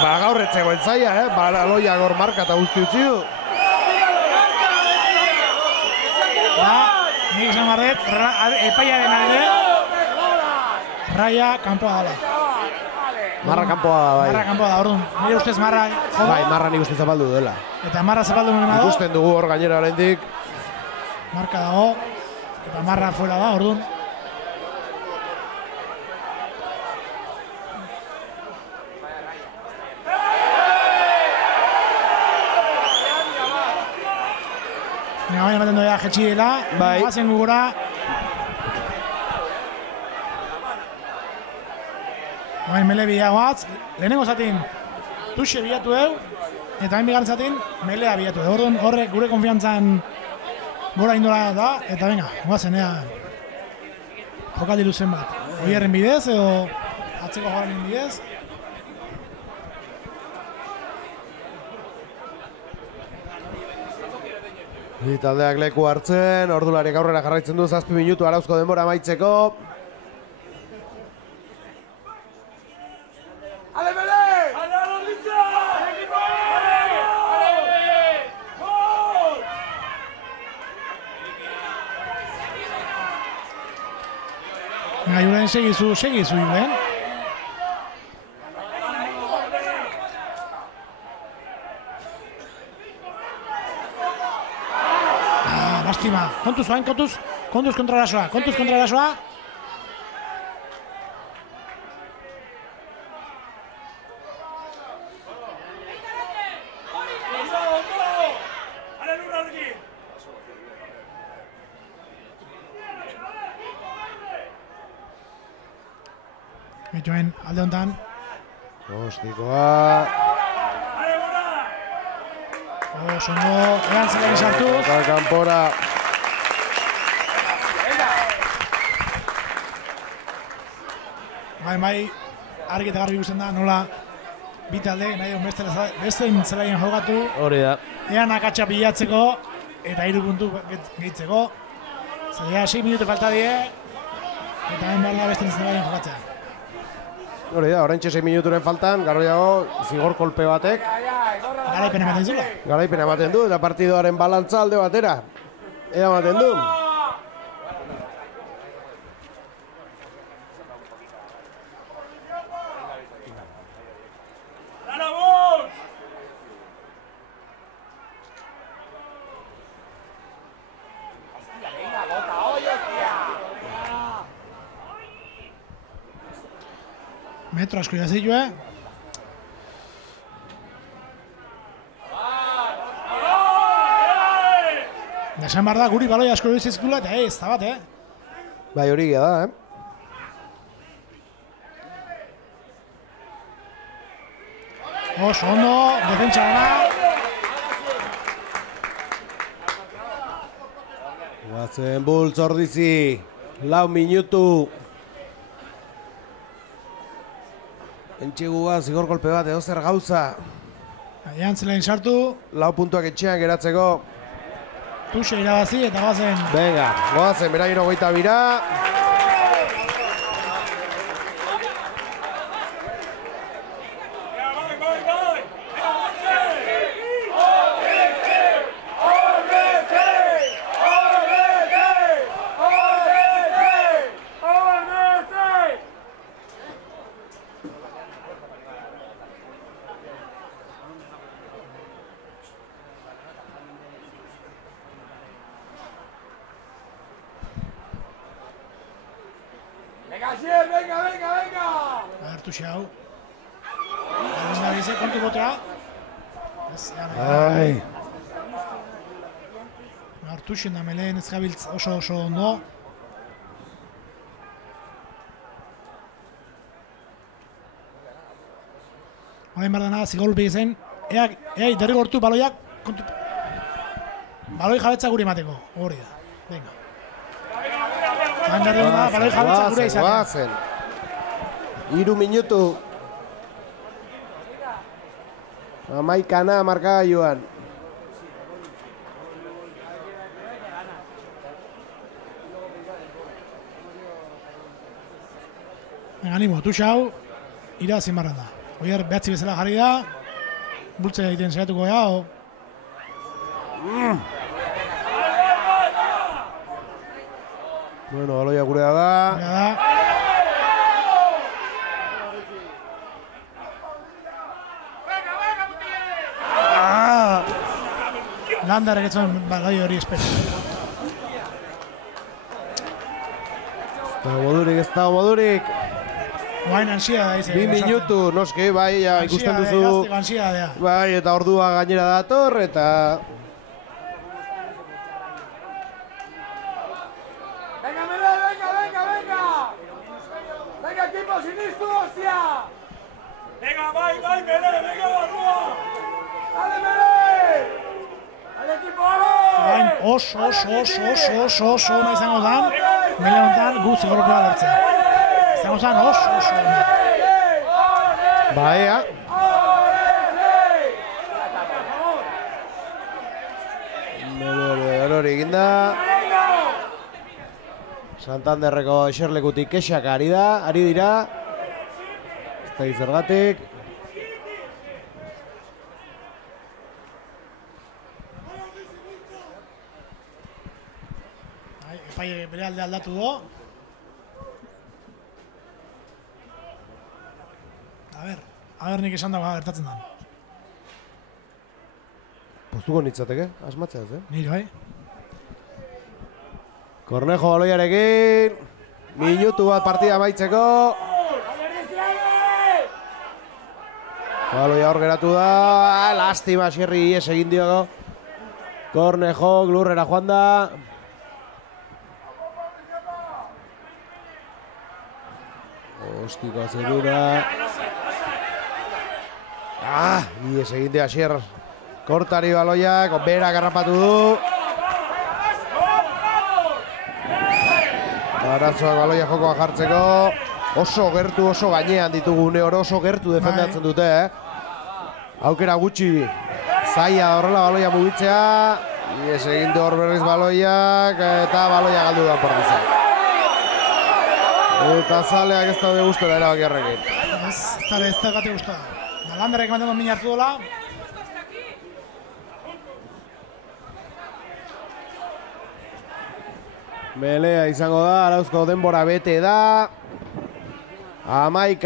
Ba, gaur etzegoen zaila, Balaloia gor marka eta guzti utzi du. Nik esan barret, epaiaren alde, Raia kanpoa dala. Marra kanpoa da, bai. Marra kanpoa da, orduan. Nire ustez Marra jodo. Bai, Marra nik uste zapaldu dela. Eta Marra zapaldu nuen dago. Ikusten dugu hor gainera oraindik. Marka dago. Eta Marra fuera da, orduan. Baina baina ematen doia jetxi dela. Bai. Guazen gugura. Baina mele bilagoatz. Lehenengo zatin tuxe bilatu deu. Eta hain bigarren zatin melea bilatu deu. Orduan horrek gure konfiantzan gora indola da. Eta venga, guazen jokaldi luzen bat. Oierren bidez edo atzeko jokalien bidez. Bi taldeak leku hartzen, ordulariak aurrera jarraitzen du 7 minutu arauzko denbora amaitzeko. Ale bele! Ale Alonso! Venga, Julen, segizu Julen. Lastima, kontuz kontra erasoa. Joen, alde honetan. Ostikoa. Songo, egan zelari sartuz. Eta kanpora. Bai, argi eta garbi ikusten da, nola bi talde, nahi duen bestein zelaien jogatu. Hori da. Ean akatsa bilatzeko eta 3 puntu gehitzeko. Zelaia 6 minutu falta die, eta hemen behar da bestein zelaien jokatzea. Hori da, oraintxe 6 minuturen faltan, garbiago zigor kolpe batek. Garaipena ematen zula. Garaipena ematen du, eta partidoaren balantza alde batera. Ematen du. Metro asko idazilue. Esan behar da, guri baloi asko izizkula eta ez da bat, Bai, hori da, Oso ondo, defentsa gana. Guazen Bultz Ordizi, 4 minutu. Entxeguga zigor kolpe bat, edo zer gauza. Ean zelain sartu. 4 puntuak etxean geratzeko. Tuxe irabazi eta goazen. Venga, goazen, beraino 22. Tuxe hau. Eta bize, kontu botea. Ai. Tuxen da meleen ez gabiltz oso ondo. Horain behar dena, zigolpe izen. Eai, derrigortu baloiak. Baloi jabetza gure emateko. Hori da. Venga. Hain behar dena, baloi jabetza gure izatea. 3 minutu. Amaikana markagailuan. Animo, Tuxe hau, irazin barran da. Oier behatzi bezala jarri da. Bultze egiten saiatuko gau. Bueno, baloia gurea da. Landarek etzuen baloi hori espero. Ez dago modurik. Guain ansia da izan. 2 minutu, noski, bai, ikusten duzu. Gazteko ansia da. Bai, eta ordua gainera dator, eta... Venga, Melé, venga. Venga, equipo, siniestro, hostia. Venga, bai, Melé, venga, barrua. Dale, Melé. Dale, equipo, Guain oso ona izango dan. Mele honetan gu zigorropea lortzea. Izango zen oso ona. Baea. Hori eginda. Santanderreko eserlekutik kexak ari dira. Ez da izergatik. Epai bere alde aldatu do. A ber nik esan dagoa gertatzen da. Postuko nitzateke, asmatzea ez, Nire, bai. Cornejo baloiarekin. Minutu bat partida amaitzeko. Baloia hor geratu da. Lastima Xerri ies egin diogo. Cornejo lurrera joan da. Ostiko zerura. Ies egin dio Asier. Kortari baloiak, berak harrapatu du. Arazoak baloia jokoa jartzeko. Oso gertu, oso gainean ditugu une oro, oso gertu defendatzen dute, Aukera gutxi. Zaila horrela baloia mugitzea. Ies egin du hor berriz baloiak, eta baloia galdu da portizak. Eta zaleak ez daude guztora erabaki harrekin. Ez da gati guztua. Landarek ematen dut min hartu dola. Melea izango da, Arauzko denbora bete da. 11.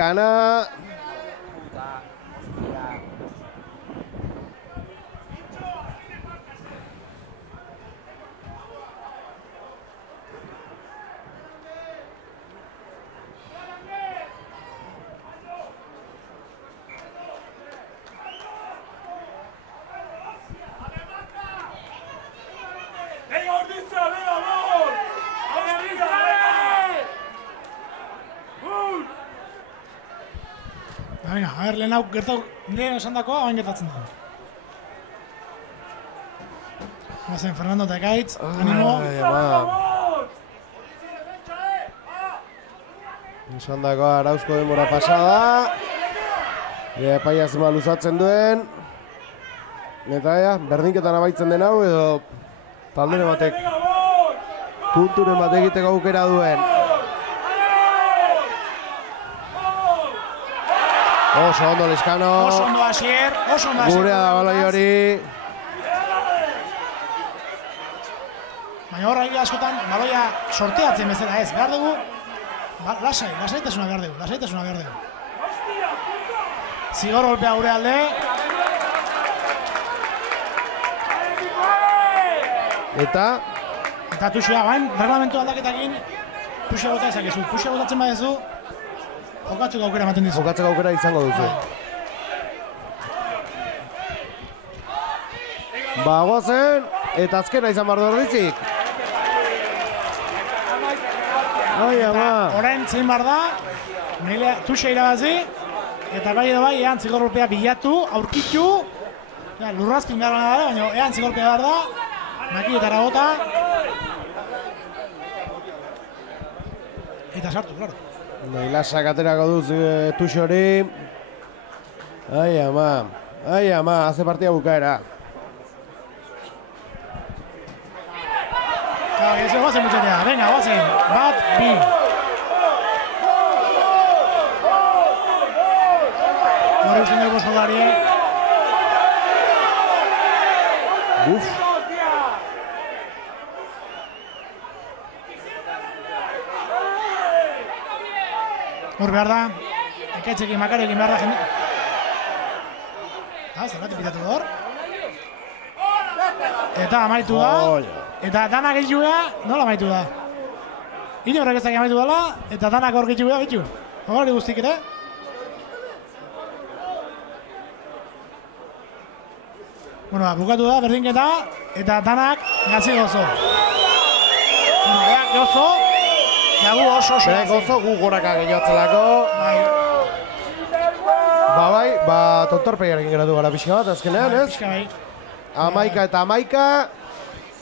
Venga, a ver, lehen hau nire esan dakoa, hain gertatzen da. Bazen, Fernando eta Ekaitz, animo. Esan dakoa Arauzko denbora pasada. Epaia zema luzatzen duen. Eta berdinketan abaitzen den hau edo talderen batek punturen bat egiteko aukera duen. Oso ondo Lizkano. Oso ondo Asier, oso ondo Asier. Gurea da baloi hori. Baina horra egia askotan, baloia sorteatzen bezala ez. Behar dugu, lasaitasuna behar dugu. Zigor golpea gure alde. Eta tuxia, bain, reglamentu aldaketakin tuxia bota ezakezu. Tuxia botatzen badezu, jokatzeko aukera ematen dizu. Jokatzeko aukera izango duzu. Bagoazen, eta azkena izan bardo ordizik. Orain zein bar da, tuxia irabazi, eta bai edo bai, ean zigorropea bilatu, aurkitu, lurrazpin behar da, baina ean zigorropea behar da, makietara bota, eta sartu, claro. Nailasak aterako duz tuxi hori. Ai ama, haze partida bukaera. Eso guazen mutxatea, venga, guazen, bat, bi. hori usten dugu jolari. Uf. Hor behar da, ekaitzekin makarekin behar da jende. Zergatik pitatu hor. Eta amaitu da. Eta danak egitxu beha, nola amaitu da? Ine horrek ezak amaitu dela, eta danak hor egitxu beha egitxu. Hori guztik ere. Bueno, bukatu da, berdinketa, eta danak gazi gozo. Beak gozo, eta gu oso Beak gozo, gu goraka gehiotzelako. Tontorpeiarekin geratu gara pixka bat, azkenean, ez? Pixka bai. 11 eta 11.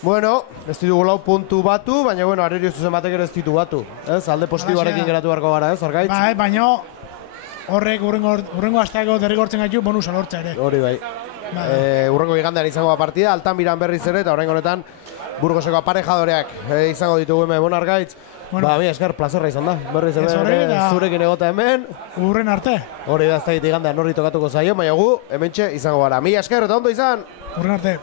Bueno, ez ditugu lau puntu batu, baina bueno, Arerio zuzen batek ere ez ditu batu. Ez, alde positiboarekin geratu beharko gara, ez, Argaitz? Bai, baina horrek urrengo asteako derrigortzen gaitu bonusa lortza ere. Hori bai. Urrengo igandean izango da partida, Altamiran berriz ere, eta horrengo honetan Burgoseko aparejadoreak izango ditugu hemen, bon Argaitz. Bueno, mi esker, plazerra izan da. Berriz ere da... zurekin egota hemen. Urren arte. Hori da, ez da igandean horri tokatuko zaio, baina gu, hementxe izango gara. Mi esker, eta ondo izan! Urren arte.